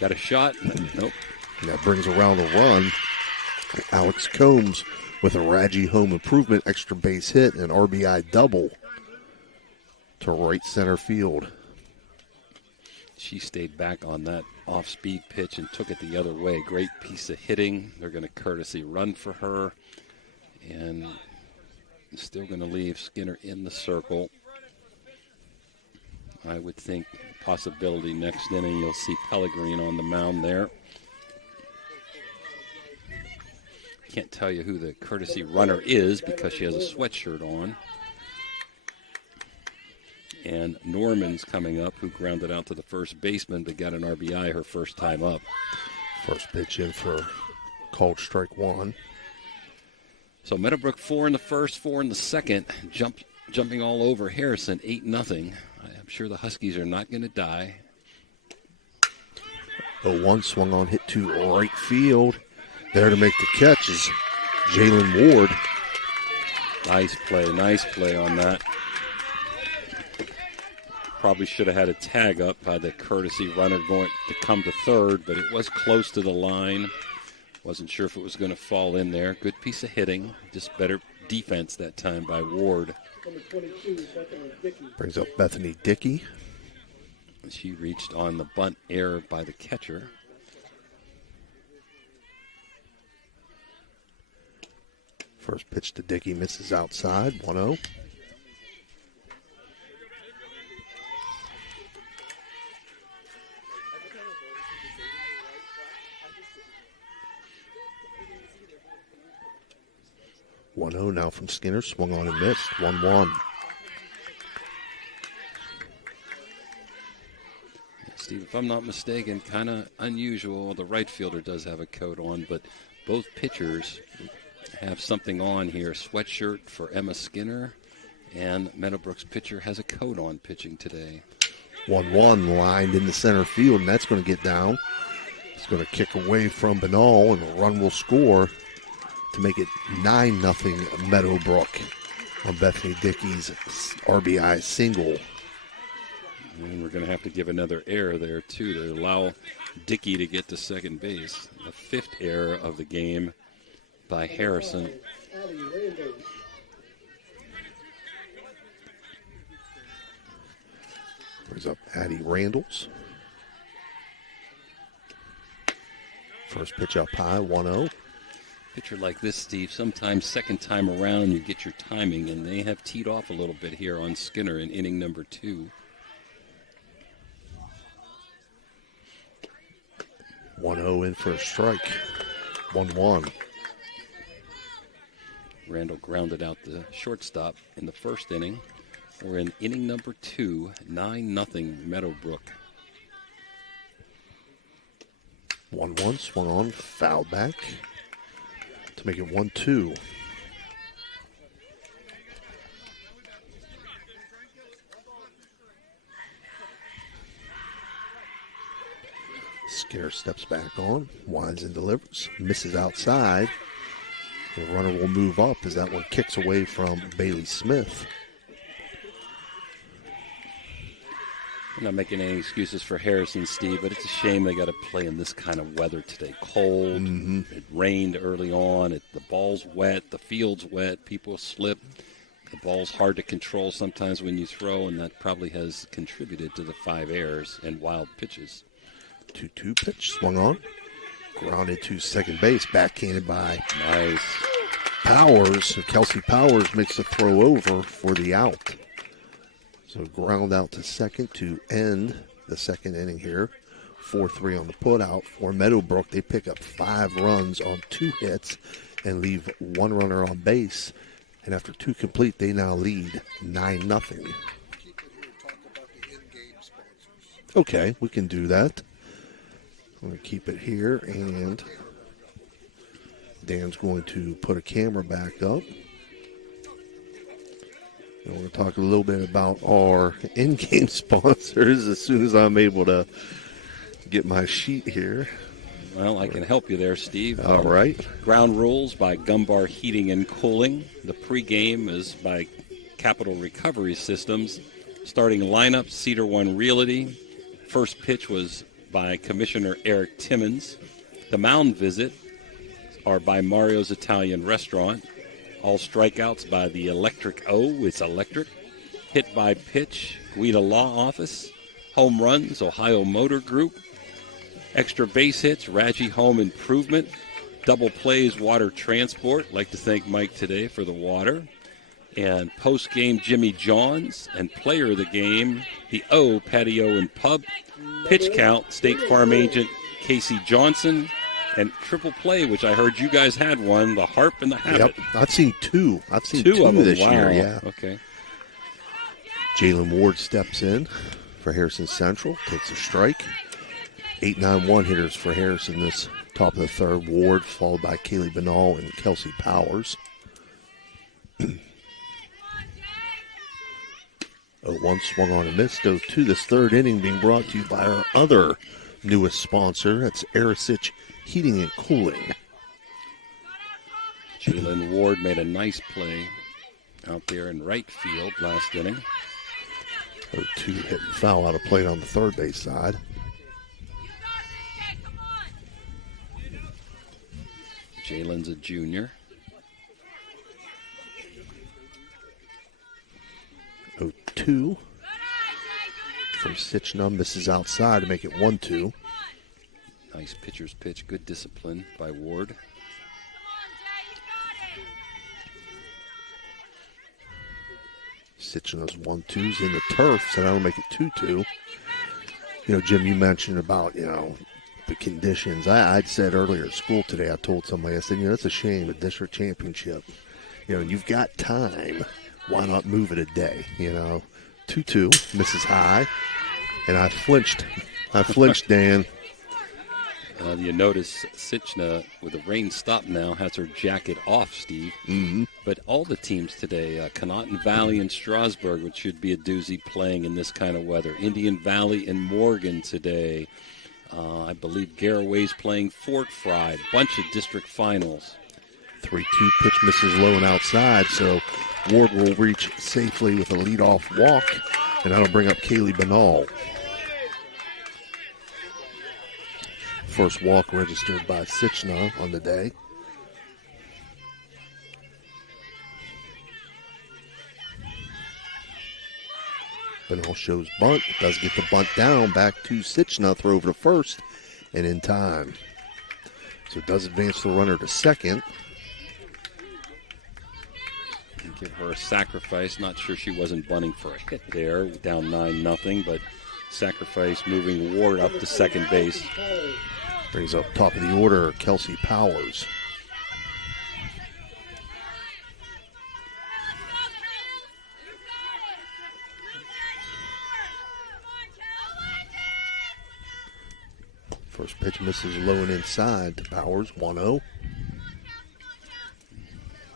Got a shot? Nope. And that brings around a run. Alex Combs with a Raggi home improvement extra base hit and RBI double to right center field. She stayed back on that off-speed pitch and took it the other way. Great piece of hitting. They're going to courtesy run for her. And still going to leave Skinner in the circle. I would think possibility next inning you'll see Pellegrini on the mound there. Can't tell you who the courtesy runner is because she has a sweatshirt on. And Norman's coming up, who grounded out to the first baseman but got an RBI her first time up. First pitch in for called strike one. So Meadowbrook 4 in the first, 4 in the second, jumping all over Harrison, 8-0. I'm sure the Huskies are not going to die. 0-1 swung on, hit to right field. There to make the catch is Jalen Ward. Nice play on that. Probably should have had a tag up by the courtesy runner going to come to third, but it was close to the line. Wasn't sure if it was going to fall in there. Good piece of hitting. Just better defense that time by Ward. Number 22, Bethany Dickey. Brings up Bethany Dickey. She reached on the bunt error by the catcher. First pitch to Dickey misses outside, 1-0. Now from Skinner, swung on and missed, 1-1. Steve, if I'm not mistaken, kind of unusual. The right fielder does have a coat on, but both pitchers have something on here. Sweatshirt for Emma Skinner, and Meadowbrook's pitcher has a coat on pitching today. 1-1 lined in the center field, and that's going to get down. It's going to kick away from Banal, and a run will score to make it 9-0 Meadowbrook on Bethany Dickey's RBI single. And we're going to have to give another error there, too, to allow Dickey to get to second base. The fifth error of the game by Harrison. Brings up Addie Randalls. First pitch up high, 1-0. Pitcher like this, Steve, sometimes second time around you get your timing, and they have teed off a little bit here on Skinner in inning number 2. 1-0 in for a strike. 1-1. Randall grounded out the shortstop in the first inning. We're in inning number 2, 9-0 Meadowbrook. 1-1 swung on, foul back to make it 1-2. Skinner steps back on, winds and delivers, misses outside. The runner will move up as that one kicks away from Bailey Smith. I'm not making any excuses for Harrison, Steve, but it's a shame they got to play in this kind of weather today. Cold, It rained early on, the ball's wet, the field's wet, people slip. The ball's hard to control sometimes when you throw, and that probably has contributed to the 5 errors and wild pitches. 2-2 pitch, swung on, grounded to second base, backhanded by Powers. Kelsey Powers makes the throw over for the out. So ground out to second to end the second inning here. 4-3 on the putout for Meadowbrook. They pick up 5 runs on 2 hits and leave 1 runner on base. And after 2 complete, they now lead 9-0. Okay, we can do that. I'm going to keep it here, and Dan's going to put a camera back up. And we're going to talk a little bit about our in-game sponsors as soon as I'm able to get my sheet here. Well, I can help you there, Steve. All right. Ground Rules by Gumbar Heating and Cooling. The pregame is by Capital Recovery Systems. Starting lineup, Cedar One Realty. First pitch was by Commissioner Eric Timmons. The mound visit are by Mario's Italian Restaurant. All strikeouts by the Electric O. It's electric. Hit by pitch, Guida Law Office. Home runs, Ohio Motor Group. Extra base hits, Raji Home Improvement. Double plays, Water Transport. Like to thank Mike today for the water. And post-game, Jimmy Johns. And player of the game, the O, Patio and Pub. Pitch count, State Farm agent Casey Johnson. And triple play, which I heard you guys had one, the Harp and the Habit. Yep, I've seen two. I've seen two of them this wow. year, yeah. Okay. Jalen Ward steps in for Harrison Central, takes a strike. 8-9-1 hitters for Harrison this top of the third. Ward followed by Kaylee Banal and Kelsey Powers. 0-1 swung on and missed. 0-2 this third inning being brought to you by our other newest sponsor. That's Arisich Heating and Cooling. Jalen Ward made a nice play out there in right field last inning. 0-2 hit and foul out of play on the third base side. Jalen's a junior. 0-2 from Sitchnum. This is outside to make it 1-2. Nice pitcher's pitch. Good discipline by Ward. Sitchnum's 1-2's in the turf, so that'll make it 2-2. You know, Jim, you mentioned about, the conditions. I'd said earlier at school today, I told somebody, I said, it's a shame, a district championship. You've got time. Why not move it a day? 2-2, misses high. And I flinched. Dan. You notice Sitchna, with the rain stopped now, has her jacket off, Steve. Mm-hmm. But all the teams today, Connaughton Valley and Strasburg, which should be a doozy playing in this kind of weather. Indian Valley and Morgan today. I believe Garraway's playing Fort Fry. Bunch of district finals. 3-2 pitch misses low and outside, so Ward will reach safely with a leadoff walk, and that'll bring up Kaylee Banal. First walk registered by Sitchna on the day. Banal shows bunt, does get the bunt down, back to Sitchna, throw over to first, and in time. So it does advance the runner to second. And give her a sacrifice. Not sure she wasn't bunting for a hit there, down 9-0, but sacrifice moving Ward up to second base. Brings up top of the order, Kelsey Powers. First pitch misses low and inside to Powers, 1-0.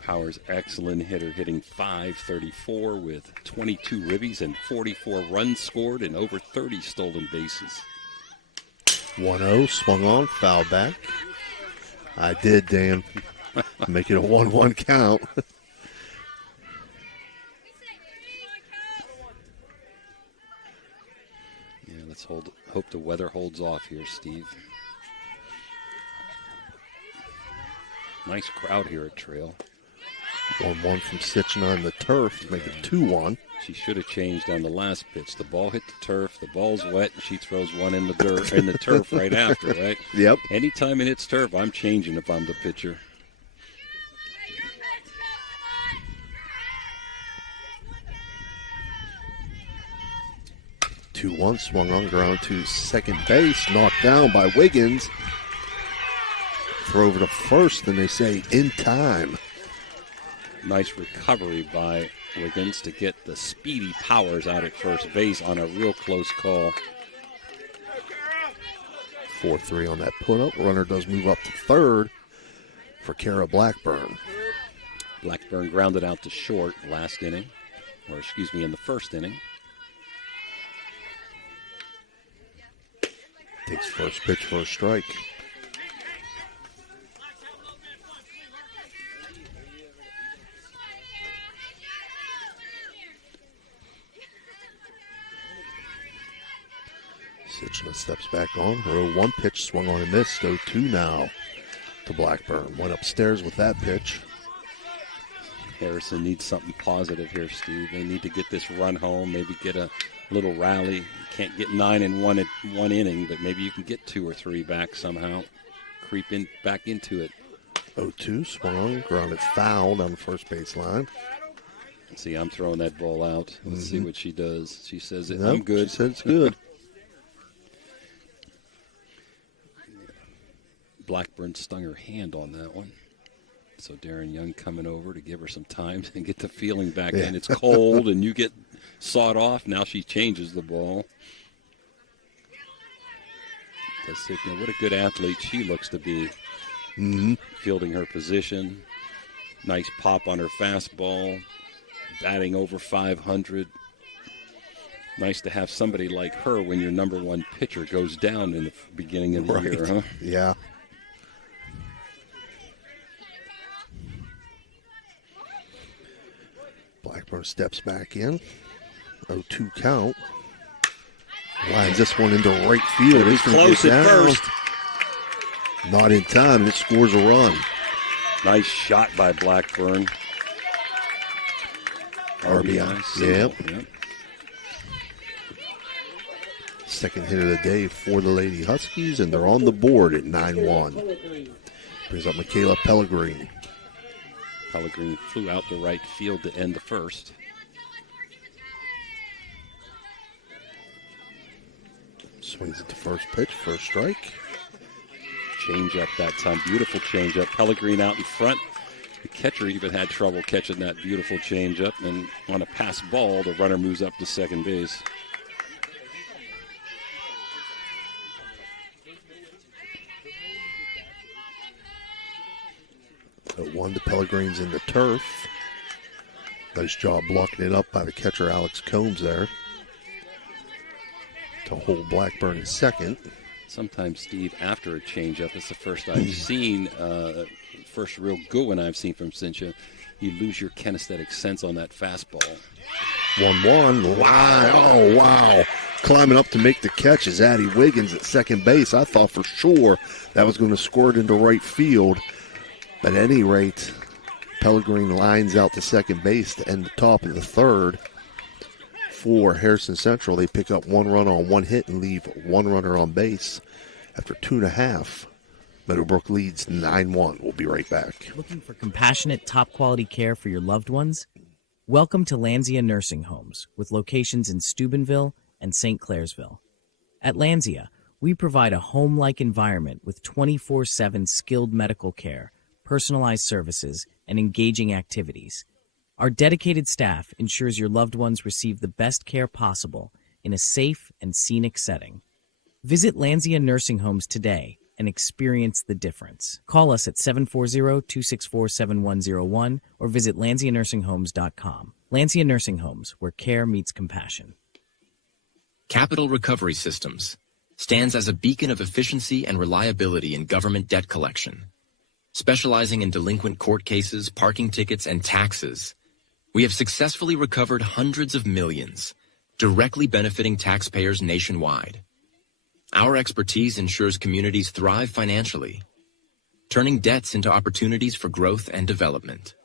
Powers, excellent hitter, hitting .534 with 22 ribbies and 44 runs scored and over 30 stolen bases. 1-0, swung on, foul back. I did, Dan. Make it a 1-1 count. Yeah, let's hope the weather holds off here, Steve. Nice crowd here at Trail. 1-1 from Sitchna on the turf to make it 2-1. She should have changed on the last pitch. The ball hit the turf, the ball's wet, and she throws one in the dirt in the turf right after, right? Yep. Anytime it hits turf, I'm changing if I'm the pitcher. Two-one, swung on ground to second base, knocked down by Wiggins. Throw over to first, and they say in time. Nice recovery by Wiggins to get the speedy Powers out at first base on a real close call. 4-3 on that put-up. Runner does move up to third for Kara Blackburn. Blackburn grounded out to short last inning. in the first inning. Takes first pitch for a strike. Sitchner steps back on. Her 0-1 pitch swung on and missed. 0-2 now to Blackburn. Went upstairs with that pitch. Harrison needs something positive here, Steve. They need to get this run home, maybe get a little rally. You can't get 9 in one inning, but maybe you can get 2 or 3 back somehow. Creep back into it. 0-2 swung on, grounded foul down the first baseline. See, I'm throwing that ball out. Let's see what she does. She says, Nope, I'm good. She said it's good. Blackburn stung her hand on that one. So Darren Young coming over to give her some time and get the feeling back in. It's cold and you get sawed off. Now she changes the ball. What a good athlete she looks to be. Fielding her position. Nice pop on her fastball. Batting over 500. Nice to have somebody like her when your number 1 pitcher goes down in the beginning of the year, huh? Yeah. Blackburn steps back in. 0-2 count. Lines this one into right field. It's close at first. Not in time. It scores a run. Nice shot by Blackburn. RBI. Yep. Second hit of the day for the Lady Huskies, and they're on the board at 9-1. Brings up Michaela Pellegrini. Pellegrini flew out the right field to end the first. Swings at the first pitch, first strike. Change up that time. Beautiful change up. Pellegrini out in front. The catcher even had trouble catching that beautiful change up. And on a pass ball, the runner moves up to second base. One to Pellegrini's in the turf. Nice job blocking it up by the catcher, Alex Combs, there. To hold Blackburn in second. Sometimes, Steve, after a changeup, it's the first I've seen, first real good one I've seen from Cynthia. You lose your kinesthetic sense on that fastball. 1-1. Wow. Oh, wow. Climbing up to make the catch is Addie Wiggins at second base. I thought for sure that was going to squirt into right field. But at any rate, Pellegrini lines out to second base to end the top of the third. For Harrison Central, they pick up 1 run on 1 hit and leave 1 runner on base. After 2.5, Meadowbrook leads 9-1. We'll be right back. Looking for compassionate, top-quality care for your loved ones? Welcome to Lanzia Nursing Homes, with locations in Steubenville and St. Clairsville. At Lanzia, we provide a home-like environment with 24/7 skilled medical care, personalized services, and engaging activities. Our dedicated staff ensures your loved ones receive the best care possible in a safe and scenic setting. Visit Lanzia Nursing Homes today and experience the difference. Call us at 740-264-7101 or visit LanziaNursingHomes.com. Lanzia Nursing Homes, where care meets compassion. Capital Recovery Systems stands as a beacon of efficiency and reliability in government debt collection. Specializing in delinquent court cases, parking tickets, and taxes, we have successfully recovered hundreds of millions, directly benefiting taxpayers nationwide. Our expertise ensures communities thrive financially, turning debts into opportunities for growth and development.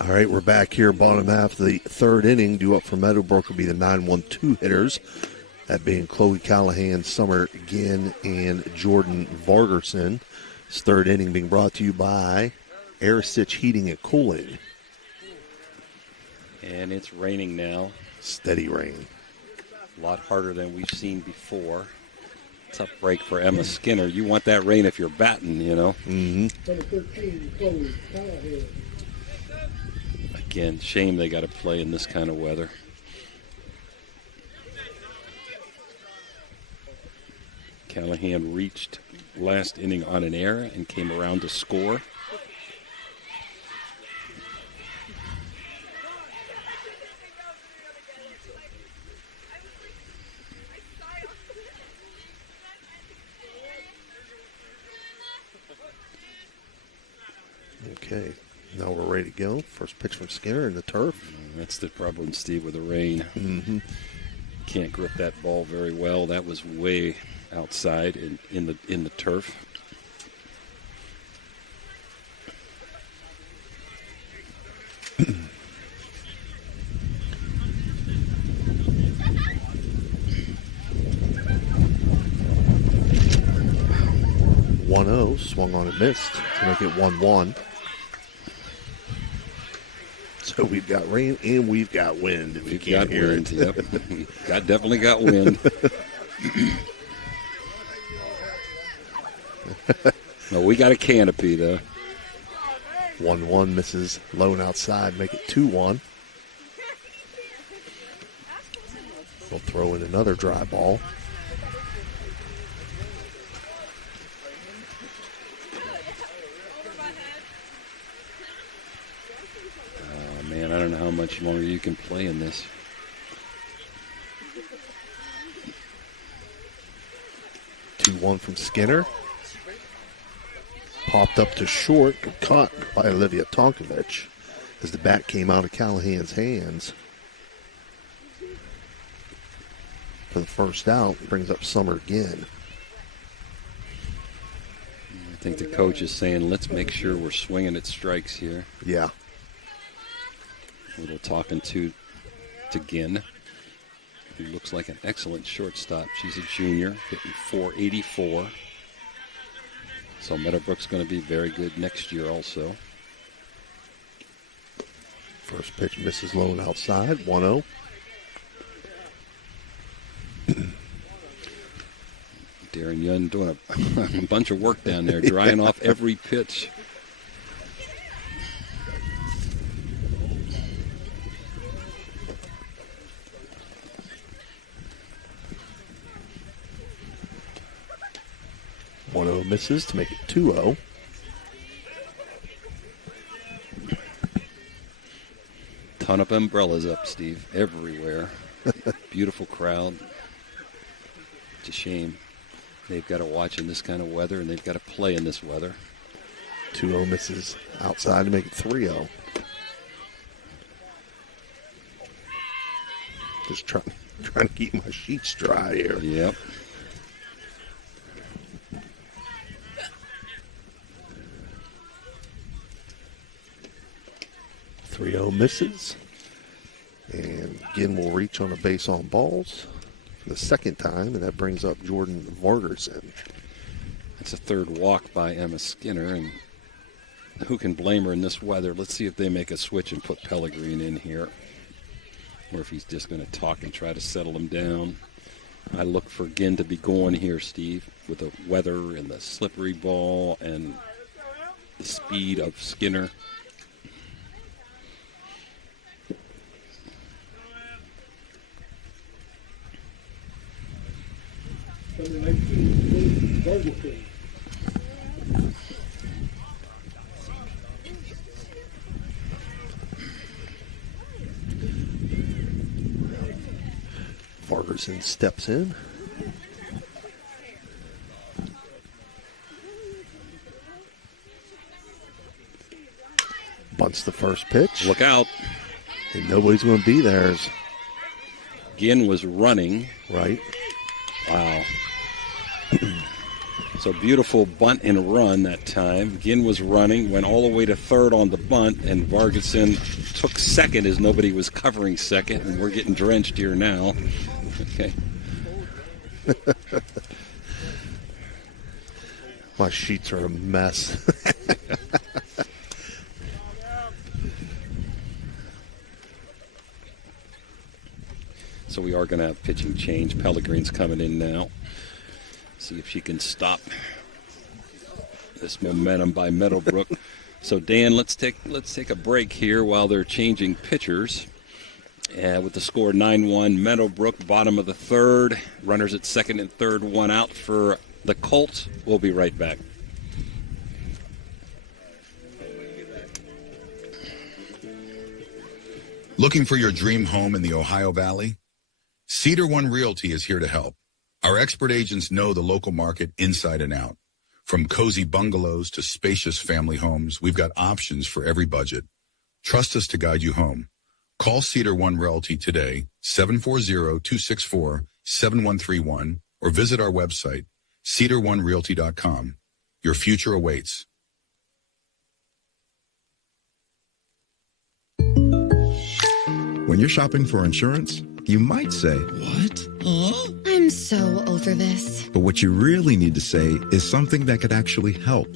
All right, we're back here, bottom half of the third inning. Due up for Meadowbrook will be the 9-1-2 hitters. That being Chloe Callahan, Summer Ginn, and Jordan Vargerson. This third inning being brought to you by Air Stitch Heating and Cooling. And it's raining now. Steady rain. A lot harder than we've seen before. Tough break for Emma Skinner. You want that rain if you're batting, you know. Number 13, Chloe Callahan. Again, shame they got to play in this kind of weather. Callahan reached last inning on an error and came around to score. Okay, now we're ready to go. First pitch from Skinner in the turf. That's the problem, Steve, with the rain. Mm-hmm. Can't grip that ball very well. That was way outside in the turf. Swung on and missed to make it 1-1. So we've got rain and we've got wind. If you can't hear wind, it. Yep. Definitely got wind. No, we got a canopy though. 1-1 misses low and outside, make it 2-1. We'll throw in another dry ball. Man, I don't know how much longer you can play in this. One from Skinner. Popped up to short, caught by Olivia Tonkovich as the bat came out of Callahan's hands. For the first out, brings up Summer again. I think the coach is saying, let's make sure we're swinging at strikes here. Yeah. A little talking to Ginn, who looks like an excellent shortstop. She's a junior, hitting .484. So Meadowbrook's going to be very good next year also. First pitch misses low and outside, 1-0. Darren Yun doing a bunch of work down there, drying off every pitch. Misses to make it 2-0. Ton of umbrellas up, Steve, everywhere. Beautiful crowd. It's a shame they've got to watch in this kind of weather, and they've got to play in this weather. 2-0 misses outside to make it 3-0. Just trying to keep my sheets dry here. Yep. Misses. And again, we'll reach on a base on balls for the second time, and that brings up Jordan Vargerson. That's a third walk by Emma Skinner, and who can blame her in this weather? Let's see if they make a switch and put Pellegrin in here, or if he's just going to talk and try to settle him down. I look for Ginn to be going here, Steve, with the weather and the slippery ball and the speed of Skinner. Vargerson steps in. Bunts the first pitch. Look out. And nobody's going to be there. Ginn was running. Right. Wow. So beautiful bunt and run that time. Ginn was running, went all the way to third on the bunt, and Vargerson took second as nobody was covering second, and we're getting drenched here now. Okay. My sheets are a mess. So we are going to have pitching change. Pellegrin's coming in now. See if she can stop this momentum by Meadowbrook. So Dan, let's take a break here while they're changing pitchers. With the score 9-1, Meadowbrook, bottom of the third. Runners at second and third, one out for the Colts. We'll be right back. Looking for your dream home in the Ohio Valley? Cedar One Realty is here to help. Our expert agents know the local market inside and out. From cozy bungalows to spacious family homes, we've got options for every budget. Trust us to guide you home. Call Cedar One Realty today, 740-264-7131, or visit our website, cedaronerealty.com. Your future awaits. When you're shopping for insurance, you might say, "What? Huh? I'm so over this." But what you really need to say is something that could actually help.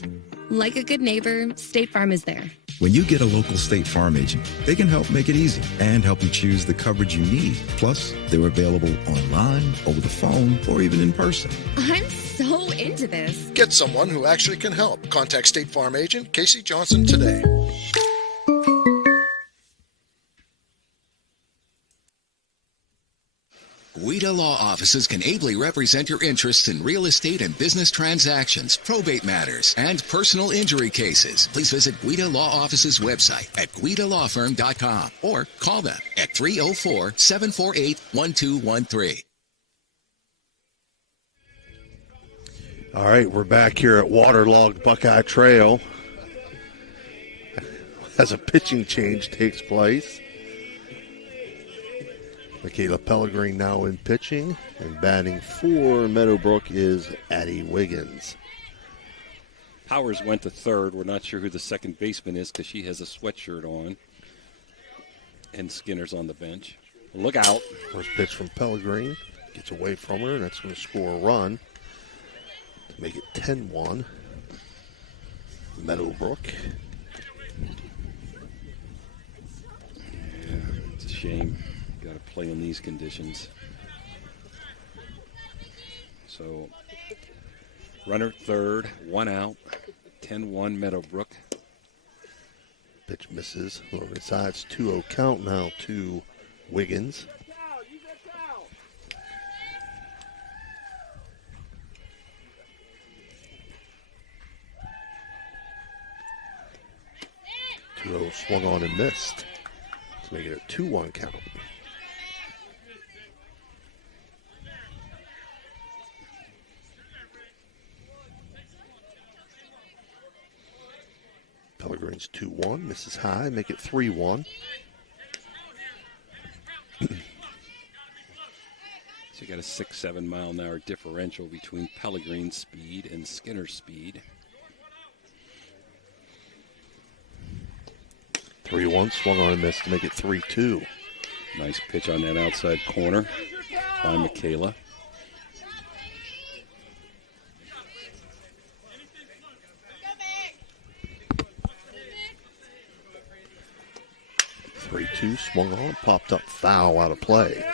Like a good neighbor, State Farm is there. When you get a local State Farm agent, they can help make it easy and help you choose the coverage you need. Plus, they're available online, over the phone, or even in person. I'm so into this. Get someone who actually can help. Contact State Farm agent Casey Johnson today. Guida Law Offices can ably represent your interests in real estate and business transactions, probate matters, and personal injury cases. Please visit Guida Law Offices' website at guidalawfirm.com or call them at 304-748-1213. All right, we're back here at waterlogged Buckeye Trail as a pitching change takes place. Michaela Pellegrin now in pitching, and batting for Meadowbrook is Addie Wiggins. Powers went to third. We're not sure who the second baseman is because she has a sweatshirt on. And Skinner's on the bench. Look out. First pitch from Pellegrin. Gets away from her, and that's going to score a run to make it 10-1. Meadowbrook. Yeah, it's a shame. Got to play in these conditions. So, runner third, one out, 10-1 Meadowbrook. Pitch misses. Over the sides, 2-0 count now to Wiggins. Swung on and missed to make it a 2-1 count. Pellegrin's 2-1, misses high, make it 3-1. So you got a 6-7 mile an hour differential between Pellegrin's speed and Skinner's speed. 3-1, swung on and missed to make it 3-2. Nice pitch on that outside corner by Michaela. Swung on, popped up foul out of play.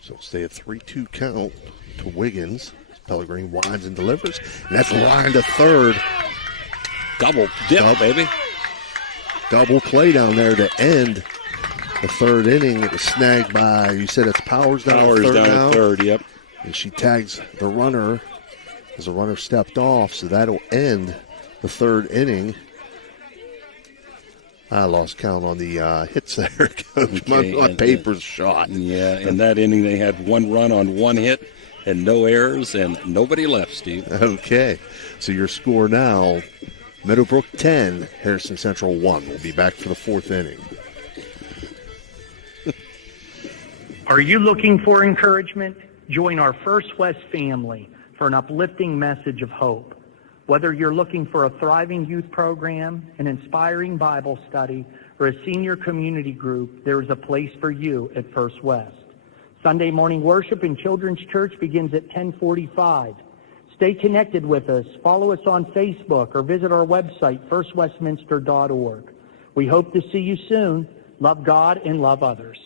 So stay at 3-2 count to Wiggins. Pellegrin winds and delivers, and that's line to third. Double dip, baby. Double play down there to end the third inning. It was snagged by, you said it's Powers down at third, yep. And she tags the runner as the runner stepped off, so that'll end the third inning. I lost count on the hits there, Coach. Okay, my paper's shot. Yeah, in that inning they had one run on one hit and no errors and nobody left, Steve. Okay, so your score now, Meadowbrook 10, Harrison Central 1. We'll be back for the fourth inning. Are you looking for encouragement? Join our First West family for an uplifting message of hope. Whether you're looking for a thriving youth program, an inspiring Bible study, or a senior community group, there is a place for you at First West. Sunday morning worship in Children's Church begins at 10:45. Stay connected with us. Follow us on Facebook or visit our website, firstwestminster.org. We hope to see you soon. Love God and love others.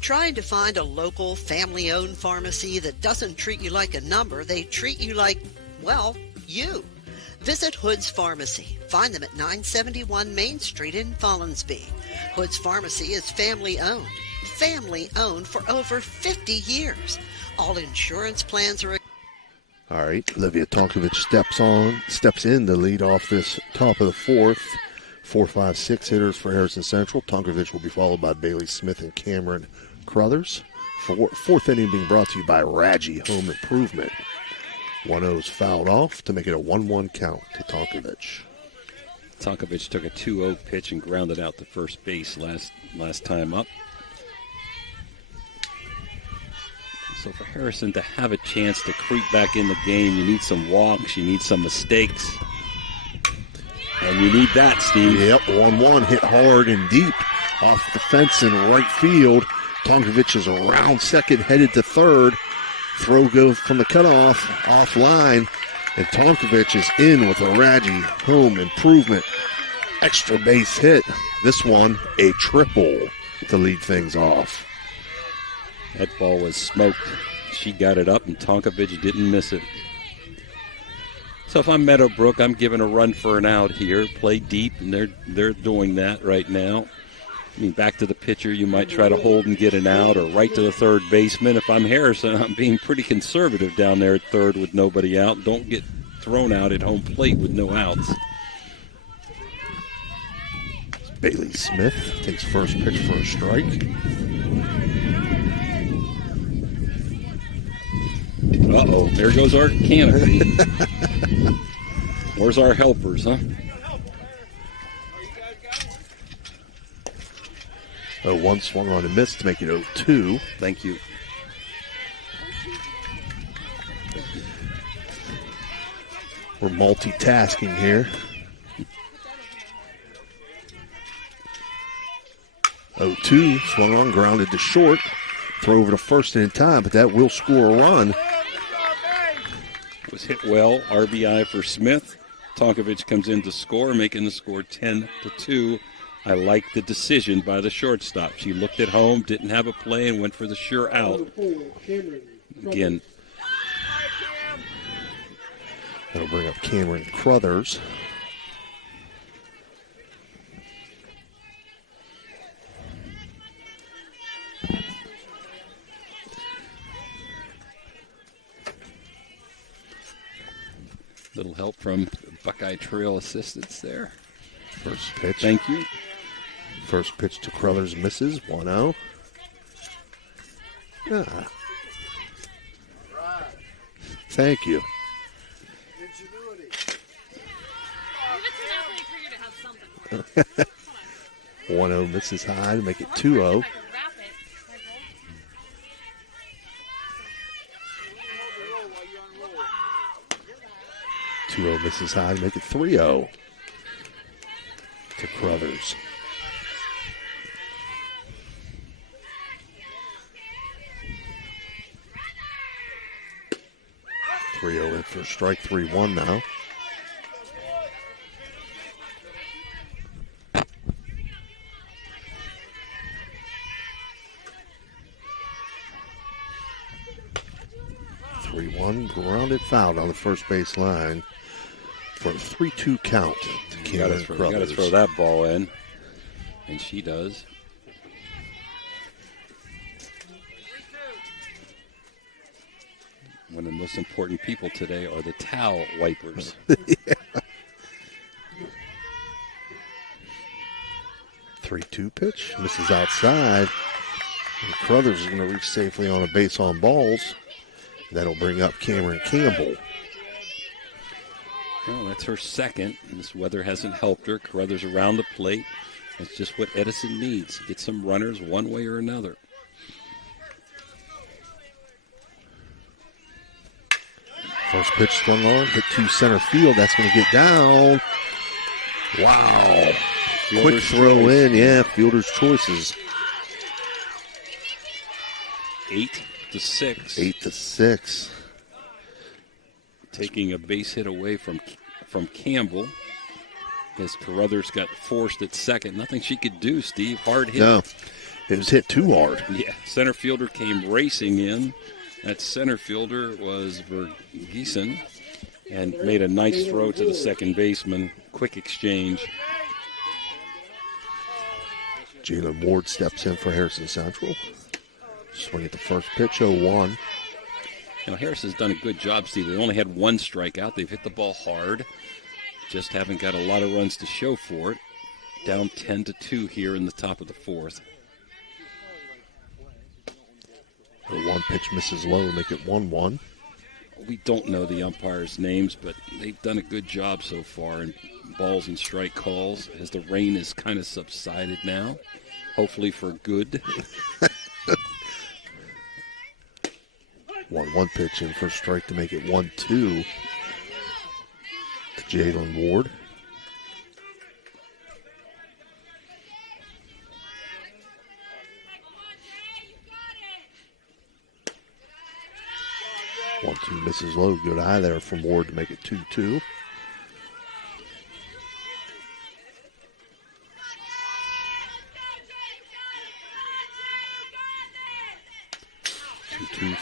Trying to find a local, family-owned pharmacy that doesn't treat you like a number, they treat you like, well, you. Visit Hood's Pharmacy. Find them at 971 Main Street in Follinsby. Hood's Pharmacy is family-owned. Family-owned for over 50 years. All insurance plans are... All right, Olivia Tonkovich steps in to lead off this top of the fourth. 4, 5, 6 hitters for Harrison Central. Tonkovich will be followed by Bailey Smith and Cameron Crothers. Fourth inning being brought to you by Raji Home Improvement. 1-0's fouled off to make it a 1-1 count to Tonkovich. Tonkovich took a 2-0 pitch and grounded out to first base last time up. So for Harrison to have a chance to creep back in the game, you need some walks, you need some mistakes. And you need that, Steve. Yep, 1-1 hit hard and deep off the fence in right field. Tonkovich is around second, headed to third. Throw goes from the cutoff, offline. And Tonkovich is in with a Raji Home Improvement extra base hit. This one, a triple to lead things off. That ball was smoked. She got it up, and Tonkovich didn't miss it. So if I'm Meadowbrook, I'm giving a run for an out here. Play deep, and they're doing that right now. I mean, back to the pitcher, you might try to hold and get an out, or right to the third baseman. If I'm Harrison, I'm being pretty conservative down there at third with nobody out. Don't get thrown out at home plate with no outs. Bailey Smith takes first pitch for a strike. Uh-oh, there goes our canopy. Where's our helpers, huh? 0-1 swung on a miss to make it 0-2. Thank you. We're multitasking here. 0-2, swung on, grounded to short. Throw over to first in time, but that will score a run. Was hit well, RBI for Smith. Tonkovich comes in to score, making the score 10-2. I like the decision by the shortstop. She looked at home, didn't have a play, and went for the sure out. Again. That'll bring up Cameron Crothers. Little help from Buckeye Trail assistants there. First pitch. Thank you. First pitch to Crothers misses. 1-0. Ah. Thank you. 1-0 misses high to make it 2-0. Misses high to make it 3-0 to Crothers. In for a strike, 3-1 now. Grounded foul on the first base line for a 3-2 count to Cameron Crothers. Got to throw that ball in, and she does. One of the most important people today are the towel wipers. Yeah. 3-2 pitch, misses outside. And Crothers is going to reach safely on a base on balls. That'll bring up Cameron Campbell. Well, that's her second. This weather hasn't helped her. Crothers around the plate. That's just what Edison needs. Get some runners one way or another. First pitch swung on, hit to center field. That's going to get down. Wow. Quick throw in. Yeah, fielder's choices. 8-6. 8-6. Taking a base hit away from Campbell as Carruthers got forced at second. Nothing she could do, Steve. Hard hit. No, it was hit too hard. Yeah, center fielder came racing in. That center fielder was Vergeesen and made a nice throw to the second baseman. Quick exchange. Jalen Ward steps in for Harrison Central. Swing at the first pitch, 0-1. Harris has done a good job, Steve. They only had one strikeout. They've hit the ball hard. Just haven't got a lot of runs to show for it. Down 10-2 here in the top of the fourth. The one pitch misses low to make it 1-1. We don't know the umpires' names, but they've done a good job so far in balls and strike calls as the rain has kind of subsided now, hopefully for good. 1-1 pitch in for a strike to make it 1-2 to Jalen Ward. One, two misses low. Good eye there from Ward to make it 2-2.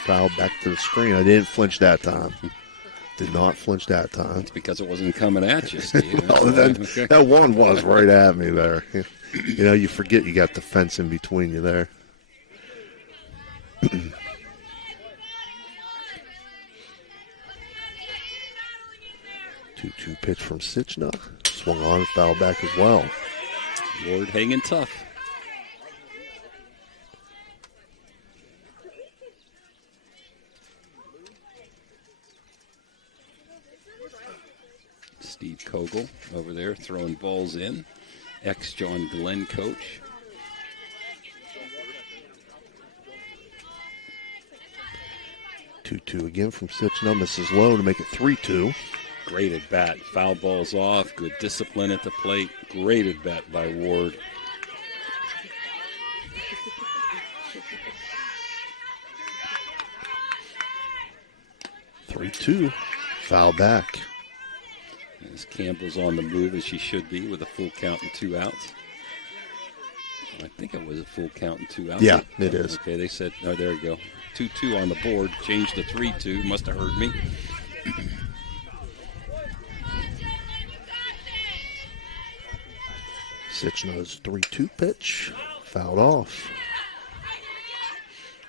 Foul back to the screen. I didn't flinch that time. Did not flinch that time. It's because it wasn't coming at you, Steve. No, that one was right at me there. You forget you got the fence in between you there. 2-2 pitch from Sitchna. Swung on and fouled back as well. Ward hanging tough. Steve Kogel over there throwing balls in. Ex-John Glenn coach. Two again from Sitchna. Misses low to make it 3-2. Great at bat. Foul balls off. Good discipline at the plate. Great at bat by Ward. (3-2). Foul back. As Campbell's on the move as she should be with a full count and 2 outs. I think it was a full count and 2 outs. Yeah, it is. Okay, they said, oh, there you go. 2-2 on the board. Changed to 3-2. Must have heard me. Sitchna's 3-2 pitch. Fouled off.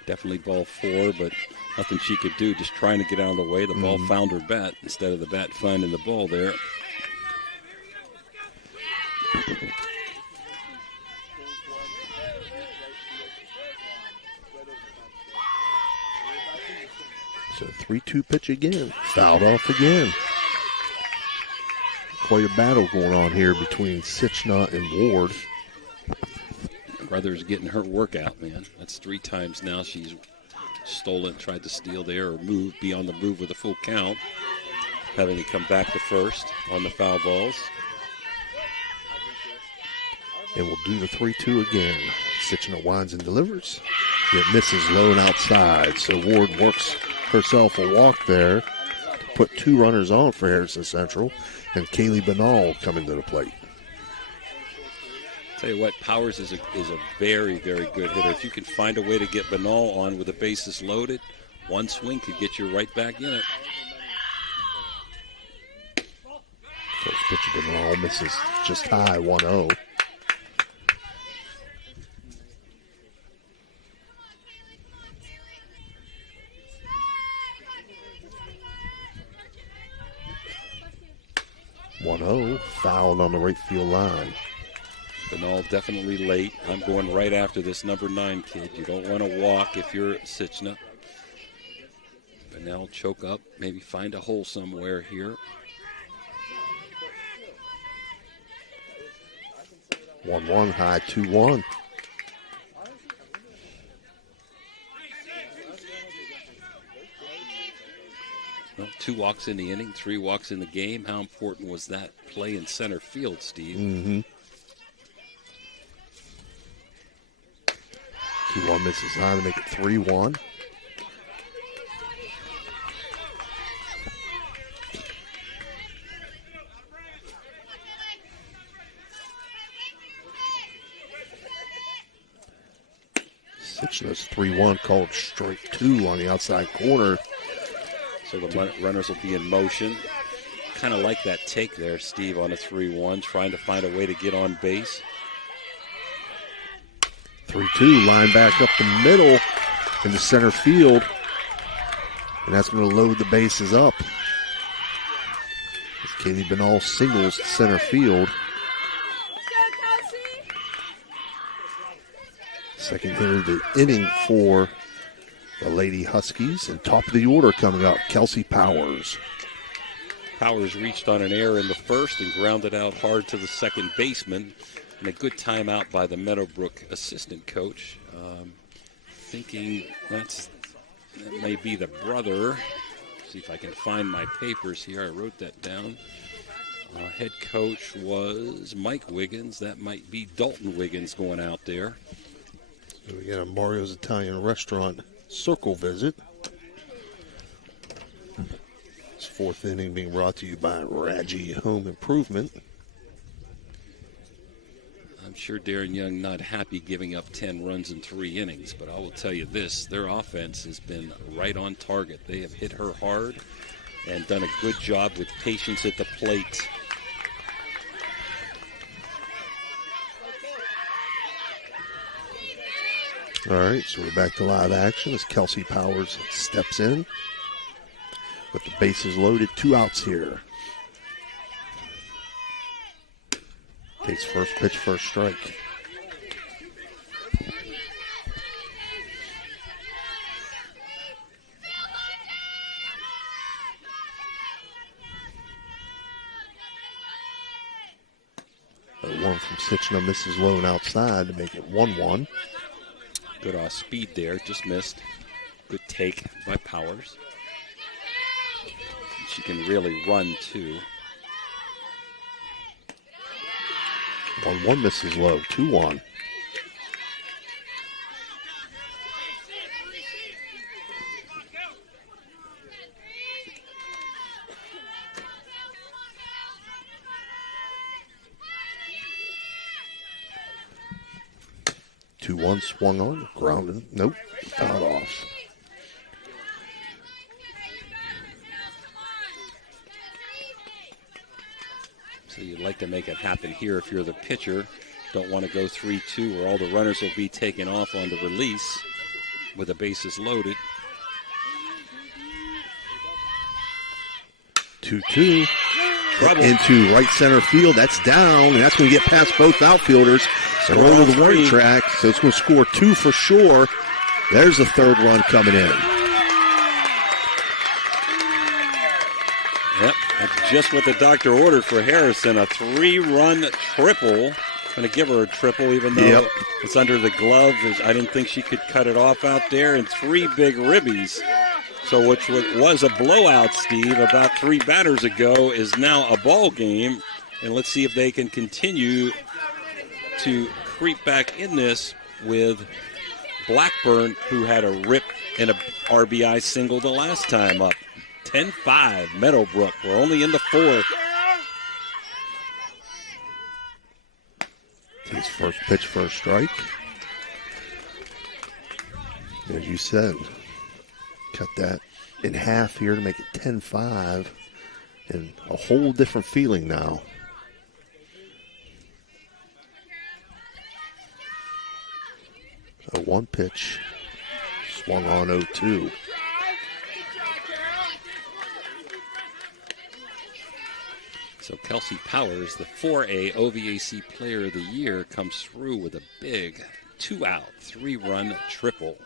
Definitely ball 4, but nothing she could do. Just trying to get out of the way. The ball found her bat instead of the bat finding the ball there. So 3-2 pitch again. Fouled off again. Quite a battle going on here between Sitchna and Ward. Brother's getting her workout, man. That's 3 times now she's stolen, tried to steal there or move, be on the move with a full count. Having to come back to first on the foul balls. And we'll do the 3-2 again. Sitchna winds and delivers. It misses low and outside. So Ward works herself a walk there to put 2 runners on for Harrison Central. And Kaylee Benall coming to the plate. Tell you what, Powers is a very, very good hitter. If you can find a way to get Benall on with the bases loaded, one swing could get you right back in it. First pitch of Benall misses just high, 1-0. Fouled on the right field line. Benall definitely late. I'm going right after this number 9 kid. You don't want to walk if you're Sitchna. Benall choke up, maybe find a hole somewhere here. 1-1 high, 2-1. Well, 2 walks in the inning, 3 walks in the game. How important was that play in center field, Steve? 2-1 misses high to make it 3-1. Sitchna's 3-1 called strike 2 on the outside corner. So the runners will be in motion. Kind of like that take there, Steve, on a 3-1, trying to find a way to get on base. 3-2, line back up the middle in the center field. And that's going to load the bases up. As Katie Benall singles to center field. Second hitter of the inning for the Lady Huskies. And top of the order coming up, Kelsey Powers. Powers reached on an error in the first and grounded out hard to the second baseman. And a good timeout by the Meadowbrook assistant coach. Thinking that may be the brother. See if I can find my papers here. I wrote that down. Head coach was Mike Wiggins. That might be Dalton Wiggins going out there. We got a Mario's Italian Restaurant circle visit. This fourth inning being brought to you by Raggi Home Improvement. I'm sure Darren Young not happy giving up 10 runs in 3 innings, but I will tell you this, their offense has been right on target. They have hit her hard and done a good job with patience at the plate. All right, so we're back to live action as Kelsey Powers steps in with the bases loaded, 2 outs here. Takes first pitch, first strike. A 1 from Sitchna misses low and outside to make it 1-1. Good off speed there, just missed. Good take by Powers. And she can really run too. 1-1 misses low, 2-1. Swung on, grounded. Nope, fouled off. So you'd like to make it happen here if you're the pitcher. Don't want to go 3-2 where all the runners will be taken off on the release with the bases loaded. 2-2. Into right center field. That's down, and that's going to get past both outfielders. So roll to the warning track. So it's going to score 2 for sure. There's the third run coming in. Yep, that's just what the doctor ordered for Harrison. A 3-run triple. Going to give her a triple, even though it's under the glove. I didn't think she could cut it off out there. And 3 big ribbies. So which was a blowout, Steve, about 3 batters ago, is now a ball game. And let's see if they can continue to creep back in this with Blackburn, who had a rip and a RBI single the last time up. 10-5, Meadowbrook. We're only in the 4th. Takes first pitch, first strike. As you said, cut that in half here to make it 10-5. And a whole different feeling now. A 1 pitch, swung on 0-2. So Kelsey Powers, the 4A OVAC Player of the Year, comes through with a big 2-out, 3-run triple.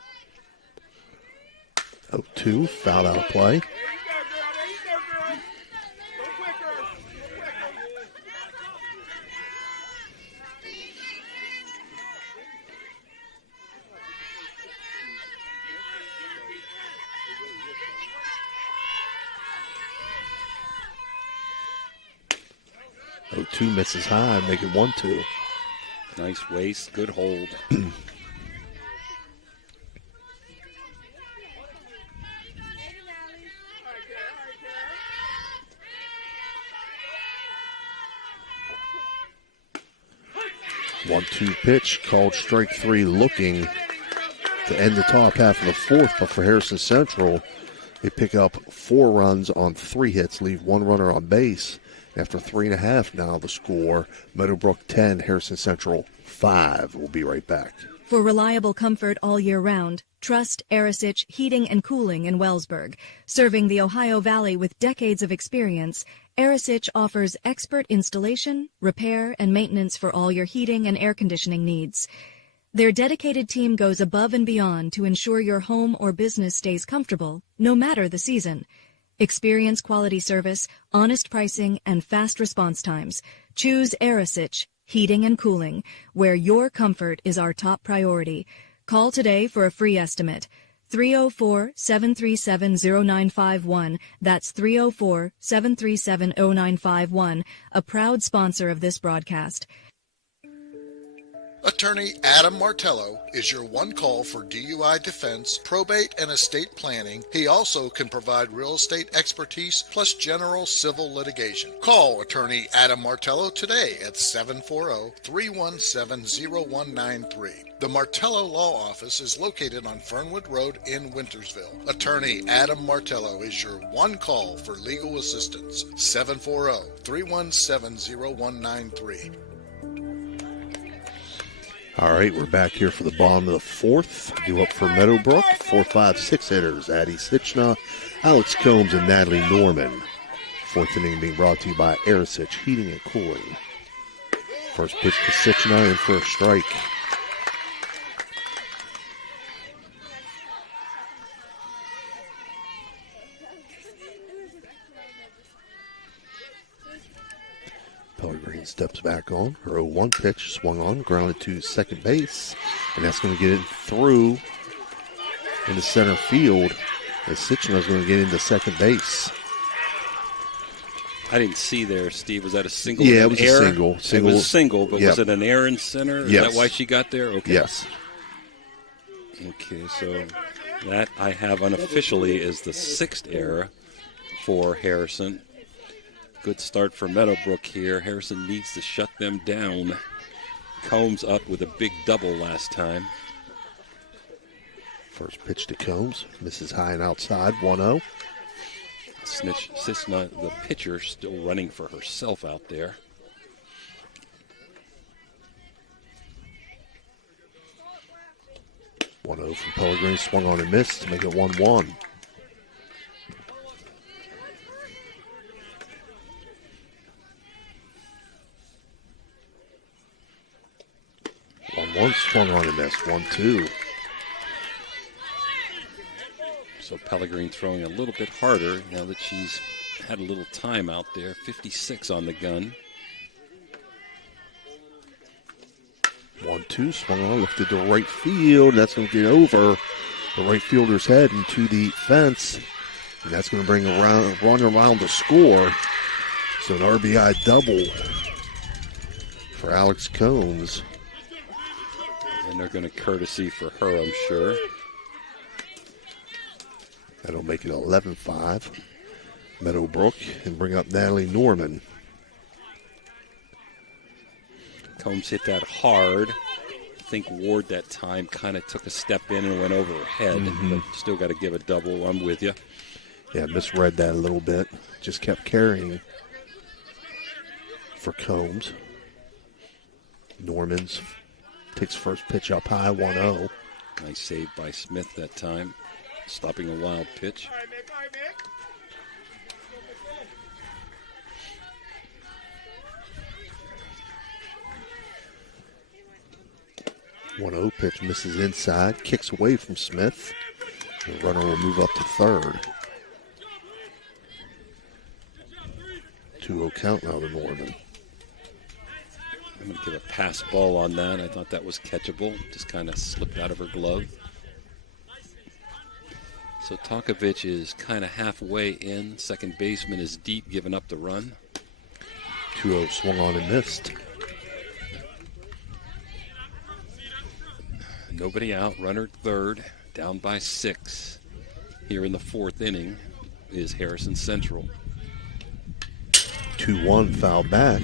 0-2, fouled out of play. Two misses high, make it 1-2. Nice waist, good hold. One-two pitch called strike 3, looking to end the top half of the 4th, but for Harrison Central, they pick up 4 runs on 3 hits, leave 1 runner on base. After 3.5 now, the score, Meadowbrook 10, Harrison Central 5. We'll be right back. For reliable comfort all year round, trust Arisich Heating and Cooling in Wellsburg. Serving the Ohio Valley with decades of experience, Arisich offers expert installation, repair, and maintenance for all your heating and air conditioning needs. Their dedicated team goes above and beyond to ensure your home or business stays comfortable, no matter the season. Experience quality service, honest pricing, and fast response times. Choose Arisich Heating and Cooling, where your comfort is our top priority. Call today for a free estimate. 304-737-0951. That's 304-737-0951, a proud sponsor of this broadcast. Attorney Adam Martello is your one call for DUI defense, probate, and estate planning. He also can provide real estate expertise plus general civil litigation. Call Attorney Adam Martello today at 740-317-0193. The Martello Law Office is located on Fernwood Road in Wintersville. Attorney Adam Martello is your one call for legal assistance. 740-317-0193. All right, we're back here for the bottom of the fourth. Due up for Meadowbrook, 4, 5, 6 hitters. Addie Sitchna, Alex Combs, and Natalie Norman. Fourth inning being brought to you by Arisich Heating and Cooling. First pitch to Sitchna in for a strike. Pellegrini steps back on. Her 0-1 pitch swung on, grounded to second base, and that's going to get it through into center field as Sitchna's going to get into second base. I didn't see there, Steve. Was that a single? Yeah, it was error? a single. It was a single, but yep. Was it an error in center? Is yes. that why she got there? Okay. Yes. Okay, so that I have unofficially is the 6th error for Harrison. Good start for Meadowbrook here. Harrison needs to shut them down. Combs up with a big double last time. First pitch to Combs. Misses high and outside, 1-0. Sisna, the pitcher, still running for herself out there. One-0 from Pellegrini. Swung on and missed to make it 1-1. 1-1, swung on and missed. 1-2. So Pellegrini throwing a little bit harder now that she's had a little time out there. 56 on the gun. 1-2, swung on, lifted to right field. That's going to get over the right fielder's head into the fence. And that's going to bring a run around to score. So an RBI double for Alex Combs. And they're going to courtesy for her, I'm sure. That'll make it 11-5. Meadowbrook and bring up Natalie Norman. Combs hit that hard. I think Ward that time kind of took a step in and went over her head. But still got to give a double. I'm with you. Yeah, misread that a little bit. Just kept carrying for Combs. Norman's takes first pitch up high, 1-0. Nice save by Smith that time, stopping a wild pitch. One-0 pitch misses inside, kicks away from Smith. The runner will move up to third. 2-0 count now to Norman. I'm going to give a pass ball on that. I thought that was catchable. Just kind of slipped out of her glove. So Tokovic is kind of halfway in. Second baseman is deep, giving up the run. 2-0 swung on and missed. Nobody out. Runner at third. Down by 6. Here in the 4th inning is Harrison Central. 2-1 foul back.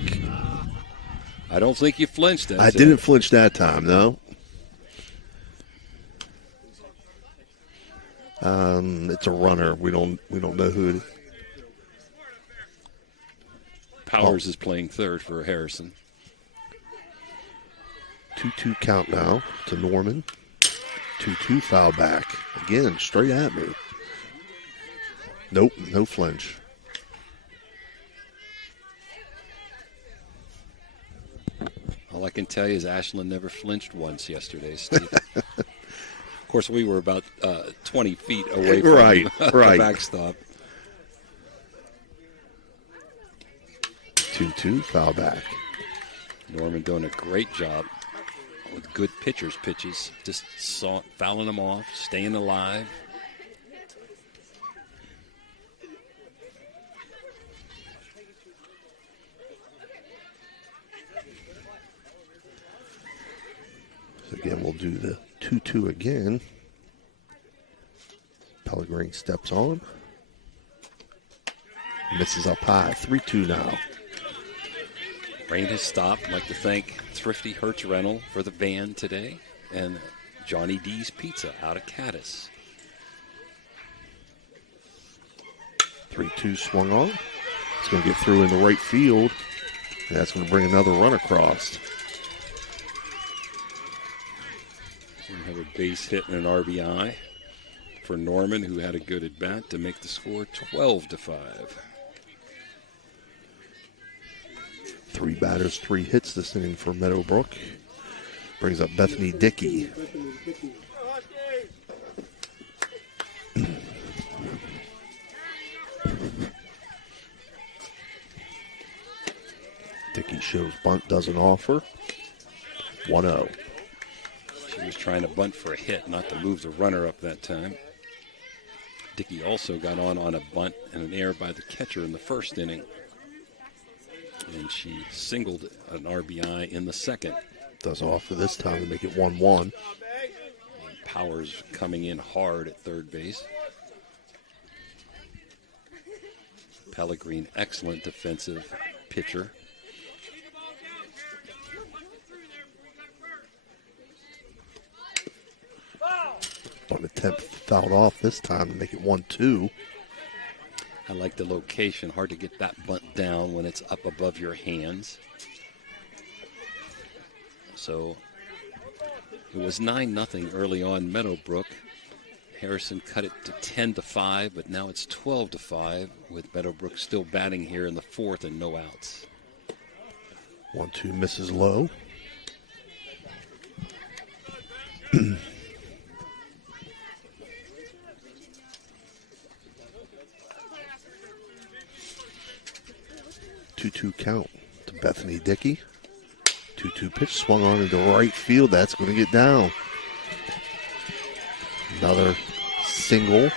I don't think you flinched that. I didn't flinch that time, no. It's a runner. We don't know who it is. Powers is playing third for Harrison. 2-2 count now to Norman. 2-2 foul back. Again, straight at me. Nope, no flinch. All I can tell you is Ashland never flinched once yesterday, Steve. Of course, we were about 20 feet away from the backstop. 2-2 foul back. Norman doing a great job with good pitchers' pitches, just fouling them off, staying alive. So again, we'll do the 2-2 again. Pellegrini steps on. Misses up high. 3-2 now. Rain has stopped. I'd like to thank Thrifty Hertz Rental for the van today and Johnny D's Pizza out of Caddis. 3-2 swung on. It's going to get through in the right field. And that's going to bring another run across. So we have a base hit and an RBI for Norman, who had a good at bat to make the score 12-5. 3 batters, 3 hits this inning for Meadowbrook. Brings up Bethany Dickey. Dickey shows bunt, doesn't offer. 1-0. She was trying to bunt for a hit, not to move the runner up that time. Dickey also got on a bunt and an error by the catcher in the first inning. And she singled an RBI in the second. Does offer this time to make it 1-1. Powers coming in hard at third base. Pellegrini, excellent defensive pitcher. Bunt attempt fouled off this time to make it 1-2. I like the location. Hard to get that bunt down when it's up above your hands. So it was 9-0 early on Meadowbrook. Harrison cut it to 10-5, but now it's 12-5 with Meadowbrook still batting here in the fourth and no outs. 1-2 misses low. 2-2 count to Bethany Dickey. 2-2 pitch swung on into right field. That's going to get down. Another single.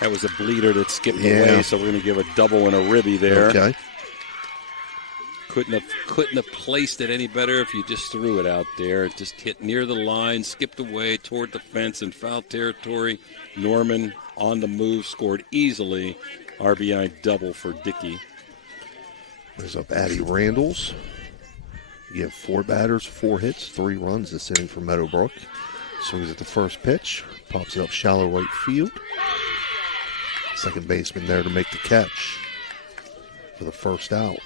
That was a bleeder that skipped away, so we're going to give a double and a ribby there. Okay. Couldn't have placed it any better if you just threw it out there. It just hit near the line, skipped away toward the fence in foul territory. Norman on the move, scored easily. RBI double for Dickey. There's up Addie Randalls. You have 4 batters, 4 hits, 3 runs this inning for Meadowbrook. Swings at the first pitch, pops it up shallow right field. Second baseman there to make the catch for the first out.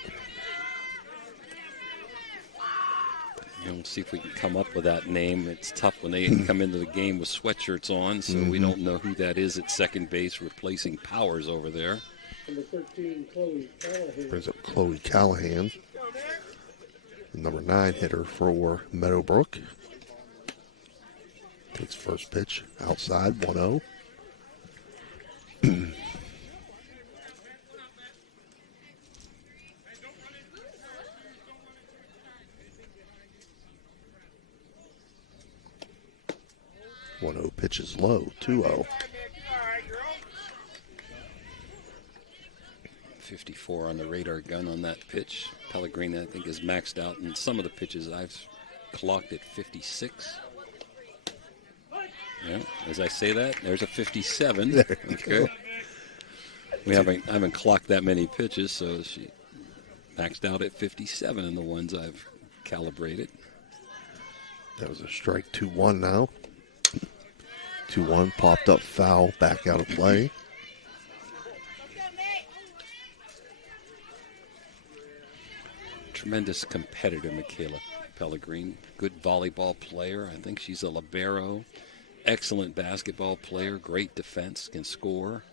We'll see if we can come up with that name. It's tough when they come into the game with sweatshirts on, so we don't know who that is at second base replacing Powers over there. Number 13, Chloe Callahan. Brings up Chloe Callahan, the number 9 hitter for Meadowbrook. Takes first pitch outside, 1-0. 1-0 pitches low, 2-0. 54 on the radar gun on that pitch. Pellegrini, I think, is maxed out in some of the pitches. I've clocked at 56. Yeah, as I say that, there's a 57. There you go. I haven't clocked that many pitches, so she maxed out at 57 in the ones I've calibrated. That was a strike, 2-1 now. 2-1, popped up foul, back out of play. tremendous competitor, Michaela Pellegrin. Good volleyball player. I think she's a libero. Excellent basketball player. Great defense. Can score.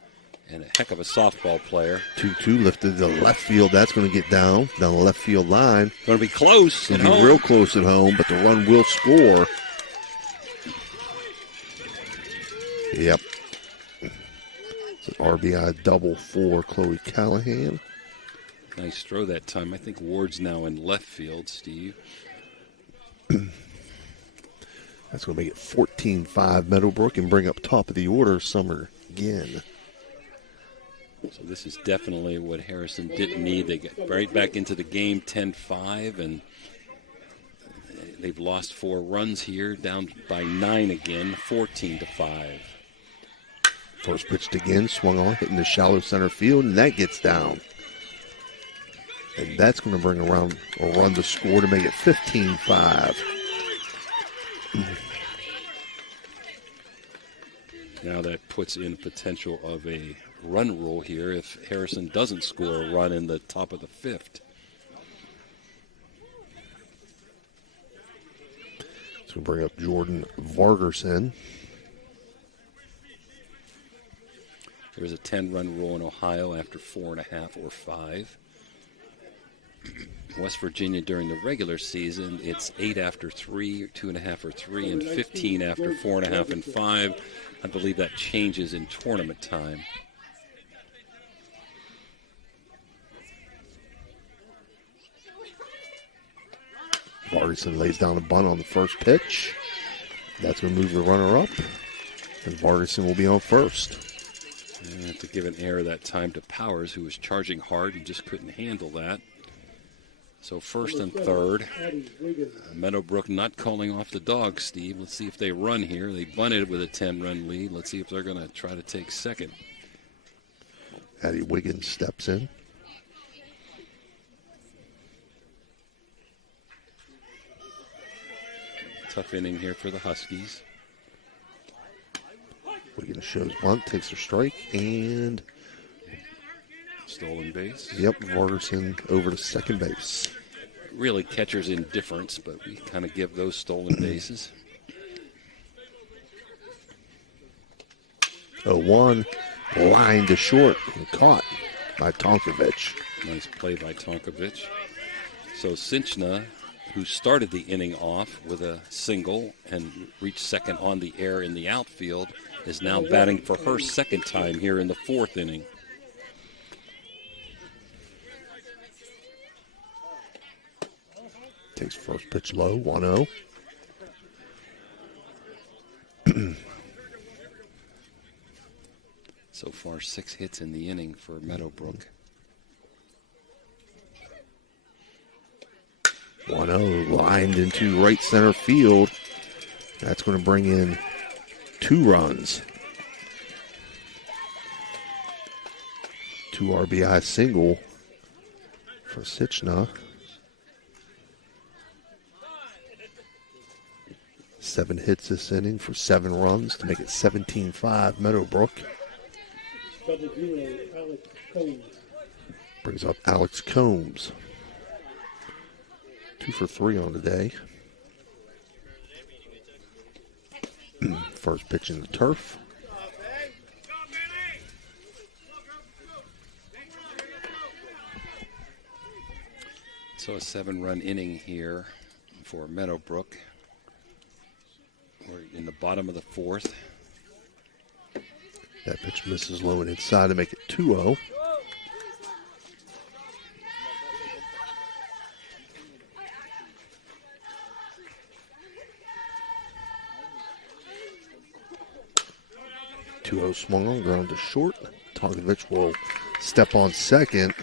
And a heck of a softball player. 2-2 lifted to left field. That's going to get down the left field line. Going to be close. Going to be real close at home, but the run will score. Yep. It's an RBI double for Chloe Callahan. Nice throw that time. I think Ward's now in left field, Steve. That's going to make it 14-5 Meadowbrook and bring up top of the order Summer again. So this is definitely what Harrison didn't need. They got right back into the game 10-5, and they've lost 4 runs here, down by 9 again, 14-5. First pitched again, swung on, hitting the shallow center field, and that gets down. And that's going to bring around a run to score to make it 15-5. Now that puts in potential of a run rule here if Harrison doesn't score a run in the top of the 5th. So we'll bring up Jordan Vargerson. There's a 10-run rule in Ohio after 4.5 or 5. West Virginia during the regular season, it's 8 after 3, 2.5 or 3, and 15 after 4.5 and 5. I believe that changes in tournament time. Vargerson lays down a bunt on the first pitch. That's going to move the runner up, and Vargerson will be on first. And to give an error that time to Powers, who was charging hard and just couldn't handle that. So first and third. Meadowbrook not calling off the dog, Steve. Let's see if they run here. They bunted with a 10-run lead. Let's see if they're going to try to take second. Addie Wiggins steps in. Tough inning here for the Huskies. Wiggins shows bunt, takes her strike, and stolen base. Yep, Vargerson over to second base. Really catcher's indifference, but we kind of give those stolen bases. 0-1, line to short and caught by Tonkovich. Nice play by Tonkovich. So Cinchna, who started the inning off with a single and reached second on the air in the outfield, is now batting for her second time here in the 4th inning. Takes first pitch low, 1-0. So far, 6 hits in the inning for Meadowbrook. 1-0 lined into right center field. That's going to bring in 2 runs. 2 RBI single for Cinchna. 7 hits this inning for 7 runs to make it 17-5 Meadowbrook. 0-0, Alex Combs. Brings up Alex Combs. 2 for 3 on the day. First pitch in the turf. So a 7-run inning here for Meadowbrook. We're in the bottom of the 4th. That pitch misses low and inside to make it 2-0. Swung on, ground to short. Tonkovich will step on second,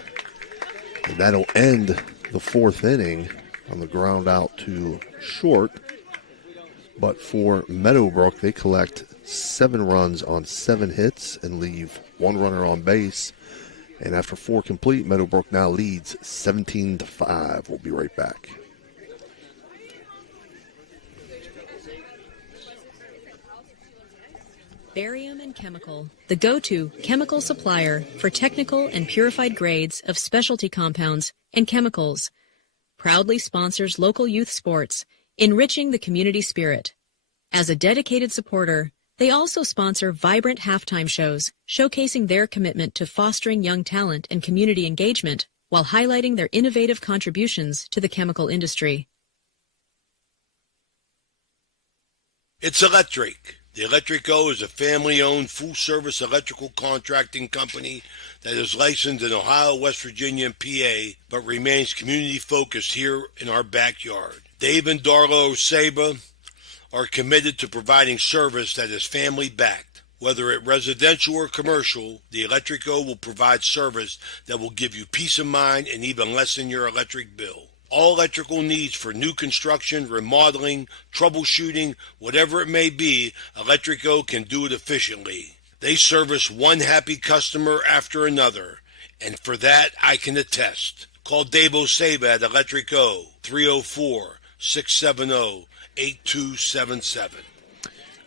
and that'll end the 4th inning on the ground out to short. But for Meadowbrook, they collect 7 runs on 7 hits and leave 1 runner on base. And after 4 complete, Meadowbrook now leads 17-5. We'll be right back. Barium and Chemical, the go-to chemical supplier for technical and purified grades of specialty compounds and chemicals. proudly sponsors local youth sports, enriching the community spirit. As a dedicated supporter, they also sponsor vibrant halftime shows, showcasing their commitment to fostering young talent and community engagement while highlighting their innovative contributions to the chemical industry. It's electric. The Electrico is a family-owned, full-service electrical contracting company that is licensed in Ohio, West Virginia, and PA, but remains community-focused here in our backyard. Dave and Darla Saba are committed to providing service that is family-backed. Whether it residential or commercial, the Electrico will provide service that will give you peace of mind and even lessen your electric bill. All electrical needs for new construction, remodeling, troubleshooting, whatever it may be, Electrico can do it efficiently. They service one happy customer after another, and for that I can attest. Call Dave Osaba at Electrico, 304-670-8277.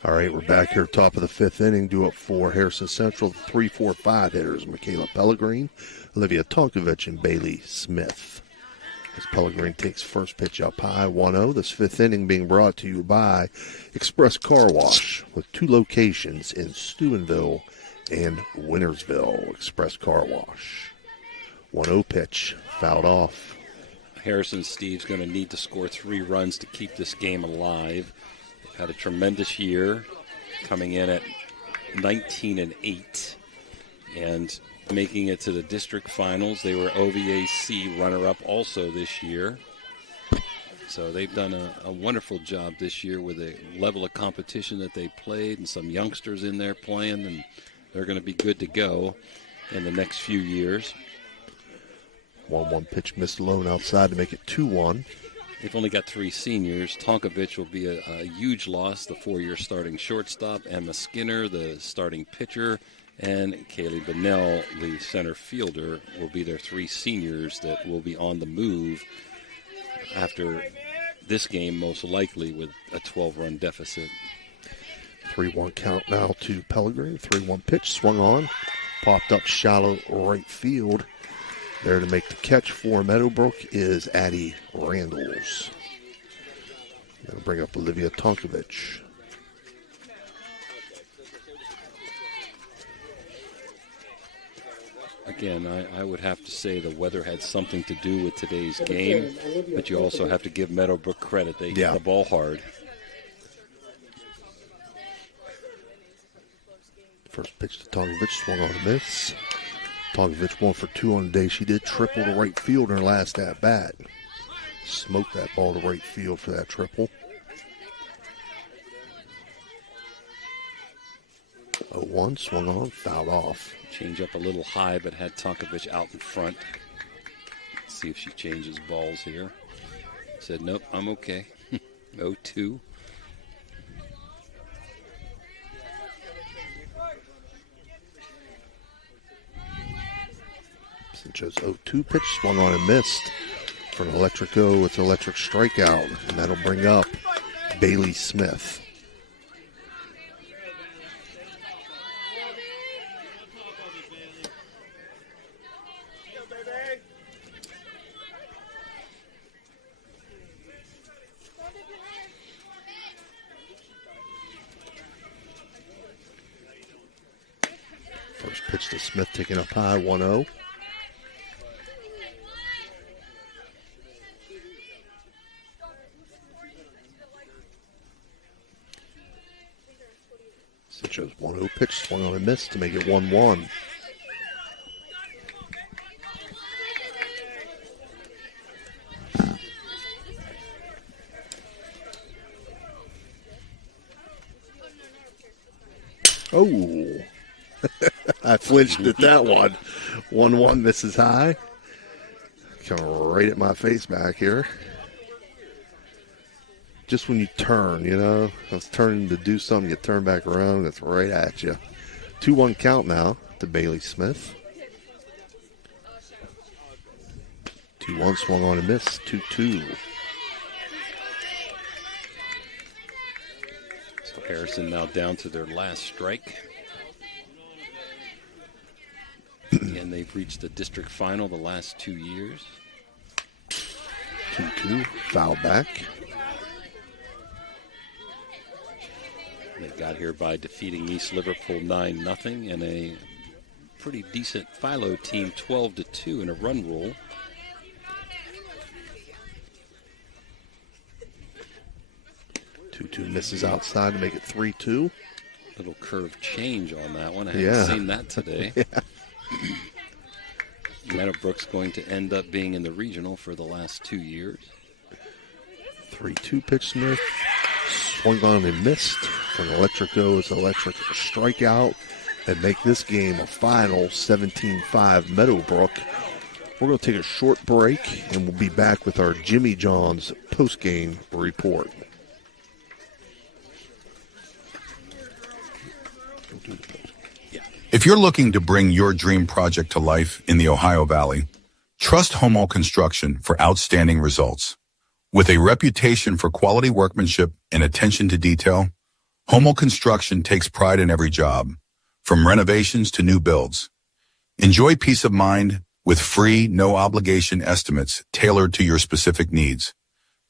All right, we're back here, top of the fifth inning. Due up for Harrison Central, 3-4-5 hitters, Michaela Pellegrin, Olivia Tonkovich, and Bailey Smith. As Pellegrin takes first pitch up high, 1-0. This fifth inning being brought to you by Express Car Wash with 2 locations in Steubenville and Wintersville. Express Car Wash. 1-0 pitch, fouled off. Harrison Steve's going to need to score 3 runs to keep this game alive. They've had a tremendous year, coming in at 19-8, and making it to the district finals. They were OVAC runner-up also this year. So they've done a wonderful job this year with the level of competition that they played and some youngsters in there playing, and they're going to be good to go in the next few years. 1-1 pitch missed alone outside to make it 2-1. They've only got 3 seniors. Tonkovich will be a huge loss, the 4-year starting shortstop. Emma Skinner, the starting pitcher. And Kaylee Bonnell, the center fielder, will be their 3 seniors that will be on the move after this game, most likely with a 12-run deficit. 3-1 count now to Pellegrin. 3-1 pitch swung on, popped up shallow right field. There to make the catch for Meadowbrook is Addie Randalls. Going to bring up Olivia Tonkovich. Again, I would have to say the weather had something to do with today's game, but you also have to give Meadowbrook credit. They hit the ball hard. First pitch to Tonkovich, swung on a miss. Tonkovich 1 for 2 on the day. She did triple to right field in her last at-bat. Smoked that ball to right field for that triple. 0-1, swung on, fouled off. Change up a little high, but had Tonkovich out in front. Let's see if she changes balls here. Said, nope, I'm okay. 0-2. Sanchez 0-2 pitch, swung on and missed. For an Electrico, it's an electric strikeout, and that'll bring up Bailey Smith. First pitch to Smith, taken up high, 1-0. Sanchez 1-0 pitch, swung on and missed to make it 1-1. Oh, I flinched at that one. 1-1 misses high. Coming right at my face back here. Just when you turn, you know, I was turning to do something, you turn back around, it's right at you. 2-1 count now to Bailey Smith. 2-1 swung on and missed. 2-2. So Harrison now down to their last strike. And they've reached the district final the last 2 years. 2-2, foul back. They got here by defeating East Liverpool 9-0 and a pretty decent Philo team 12-2 in a run rule. Two misses outside to make it 3-2. Little curve change on that one. I haven't seen that today. Meadowbrook's going to end up being in the regional for the last 2 years. 3-2 pitch, Smith. Swung on and missed. From Electric goes Electric strikeout and make this game a final 17-5 Meadowbrook. We're going to take a short break and we'll be back with our Jimmy John's postgame report. If you're looking to bring your dream project to life in the Ohio Valley, trust Homo Construction for outstanding results. With a reputation for quality workmanship and attention to detail, Homo Construction takes pride in every job, from renovations to new builds. Enjoy peace of mind with free, no-obligation estimates tailored to your specific needs.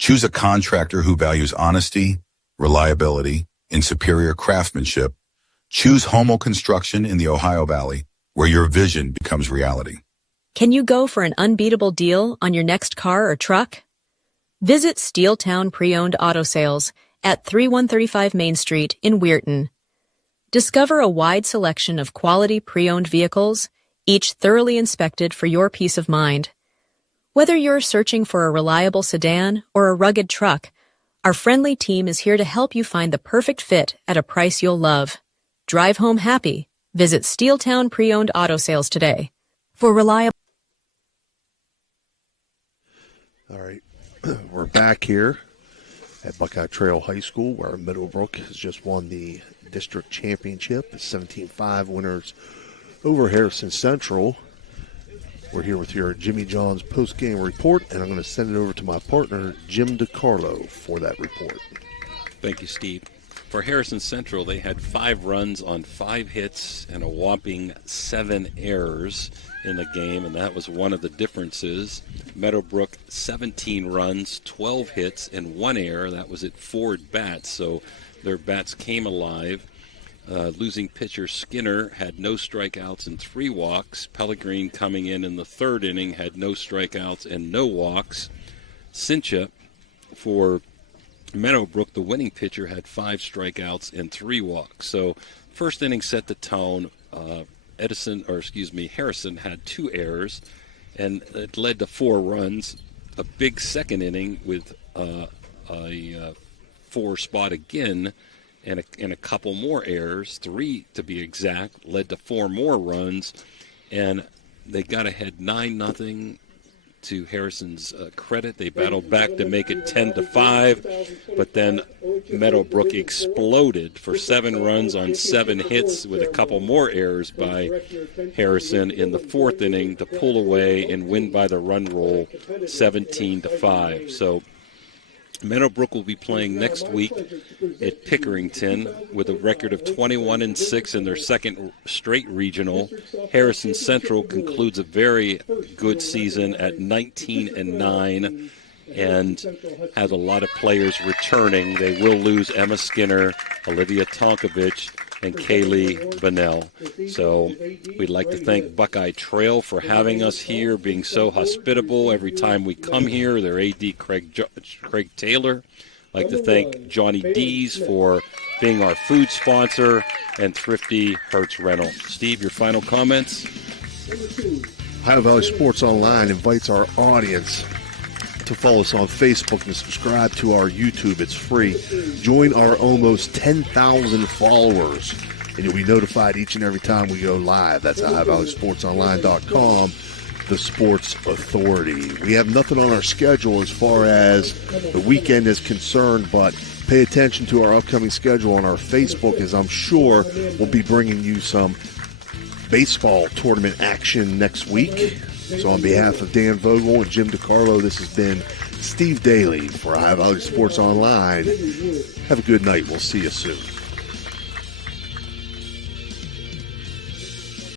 Choose a contractor who values honesty, reliability, and superior craftsmanship. Choose Homo Construction in the Ohio Valley, where your vision becomes reality. Can you go for an unbeatable deal on your next car or truck? Visit Steeltown Pre-Owned Auto Sales at 3135 Main Street in Weirton. Discover a wide selection of quality pre-owned vehicles, each thoroughly inspected for your peace of mind. Whether you're searching for a reliable sedan or a rugged truck, our friendly team is here to help you find the perfect fit at a price you'll love. Drive home happy. Visit Steeltown Pre-Owned Auto Sales today. For reliable... All right, we're back here at Buckeye Trail High School, where Meadowbrook has just won the district championship, 17-5 winners over Harrison Central. We're here with your Jimmy John's post-game report, and I'm going to send it over to my partner, Jim DiCarlo, for that report. Thank you, Steve. For Harrison Central, they had 5 runs on 5 hits and a whopping 7 errors in the game, and that was one of the differences. Meadowbrook, 17 runs, 12 hits, and 1 error. That was at 4 at-bats, so their bats came alive. Losing pitcher Skinner had no strikeouts and 3 walks. Pellegrin coming in the 3rd inning had no strikeouts and no walks. Cincha for Meadowbrook, the winning pitcher, had 5 strikeouts and 3 walks. So first inning set the tone. Harrison had 2 errors, and it led to 4 runs. A big second inning with a 4 spot again, and a couple more errors, 3 to be exact, led to 4 more runs, and they got ahead 9-0. To Harrison's credit, they battled back to make it 10-5, but then Meadowbrook exploded for 7 runs on 7 hits with a couple more errors by Harrison in the 4th inning to pull away and win by the run roll 17-5. So Meadowbrook will be playing next week at Pickerington with a record of 21-6 in their 2nd straight regional. Harrison Central concludes a very good season at 19-9 and has a lot of players returning. They will lose Emma Skinner, Olivia Tonkovich, and Kaylee Bunnell. So we'd like to thank Buckeye Trail for having us here, being so hospitable every time we come here. Their AD, Craig Taylor. I'd like to thank Johnny Dees for being our food sponsor, and Thrifty Hertz Rental. Steve, your final comments? Ohio Valley Sports Online invites our audience to follow us on Facebook and subscribe to our YouTube. It's free. Join our almost 10,000 followers, and you'll be notified each and every time we go live. That's OhioValleySportsOnline.com, the sports authority. We have nothing on our schedule as far as the weekend is concerned, but pay attention to our upcoming schedule on our Facebook, as I'm sure we'll be bringing you some baseball tournament action next week. So on behalf of Dan Vogel and Jim DiCarlo, this has been Steve Daly for Ohio Valley Sports Online. Have a good night. We'll see you soon.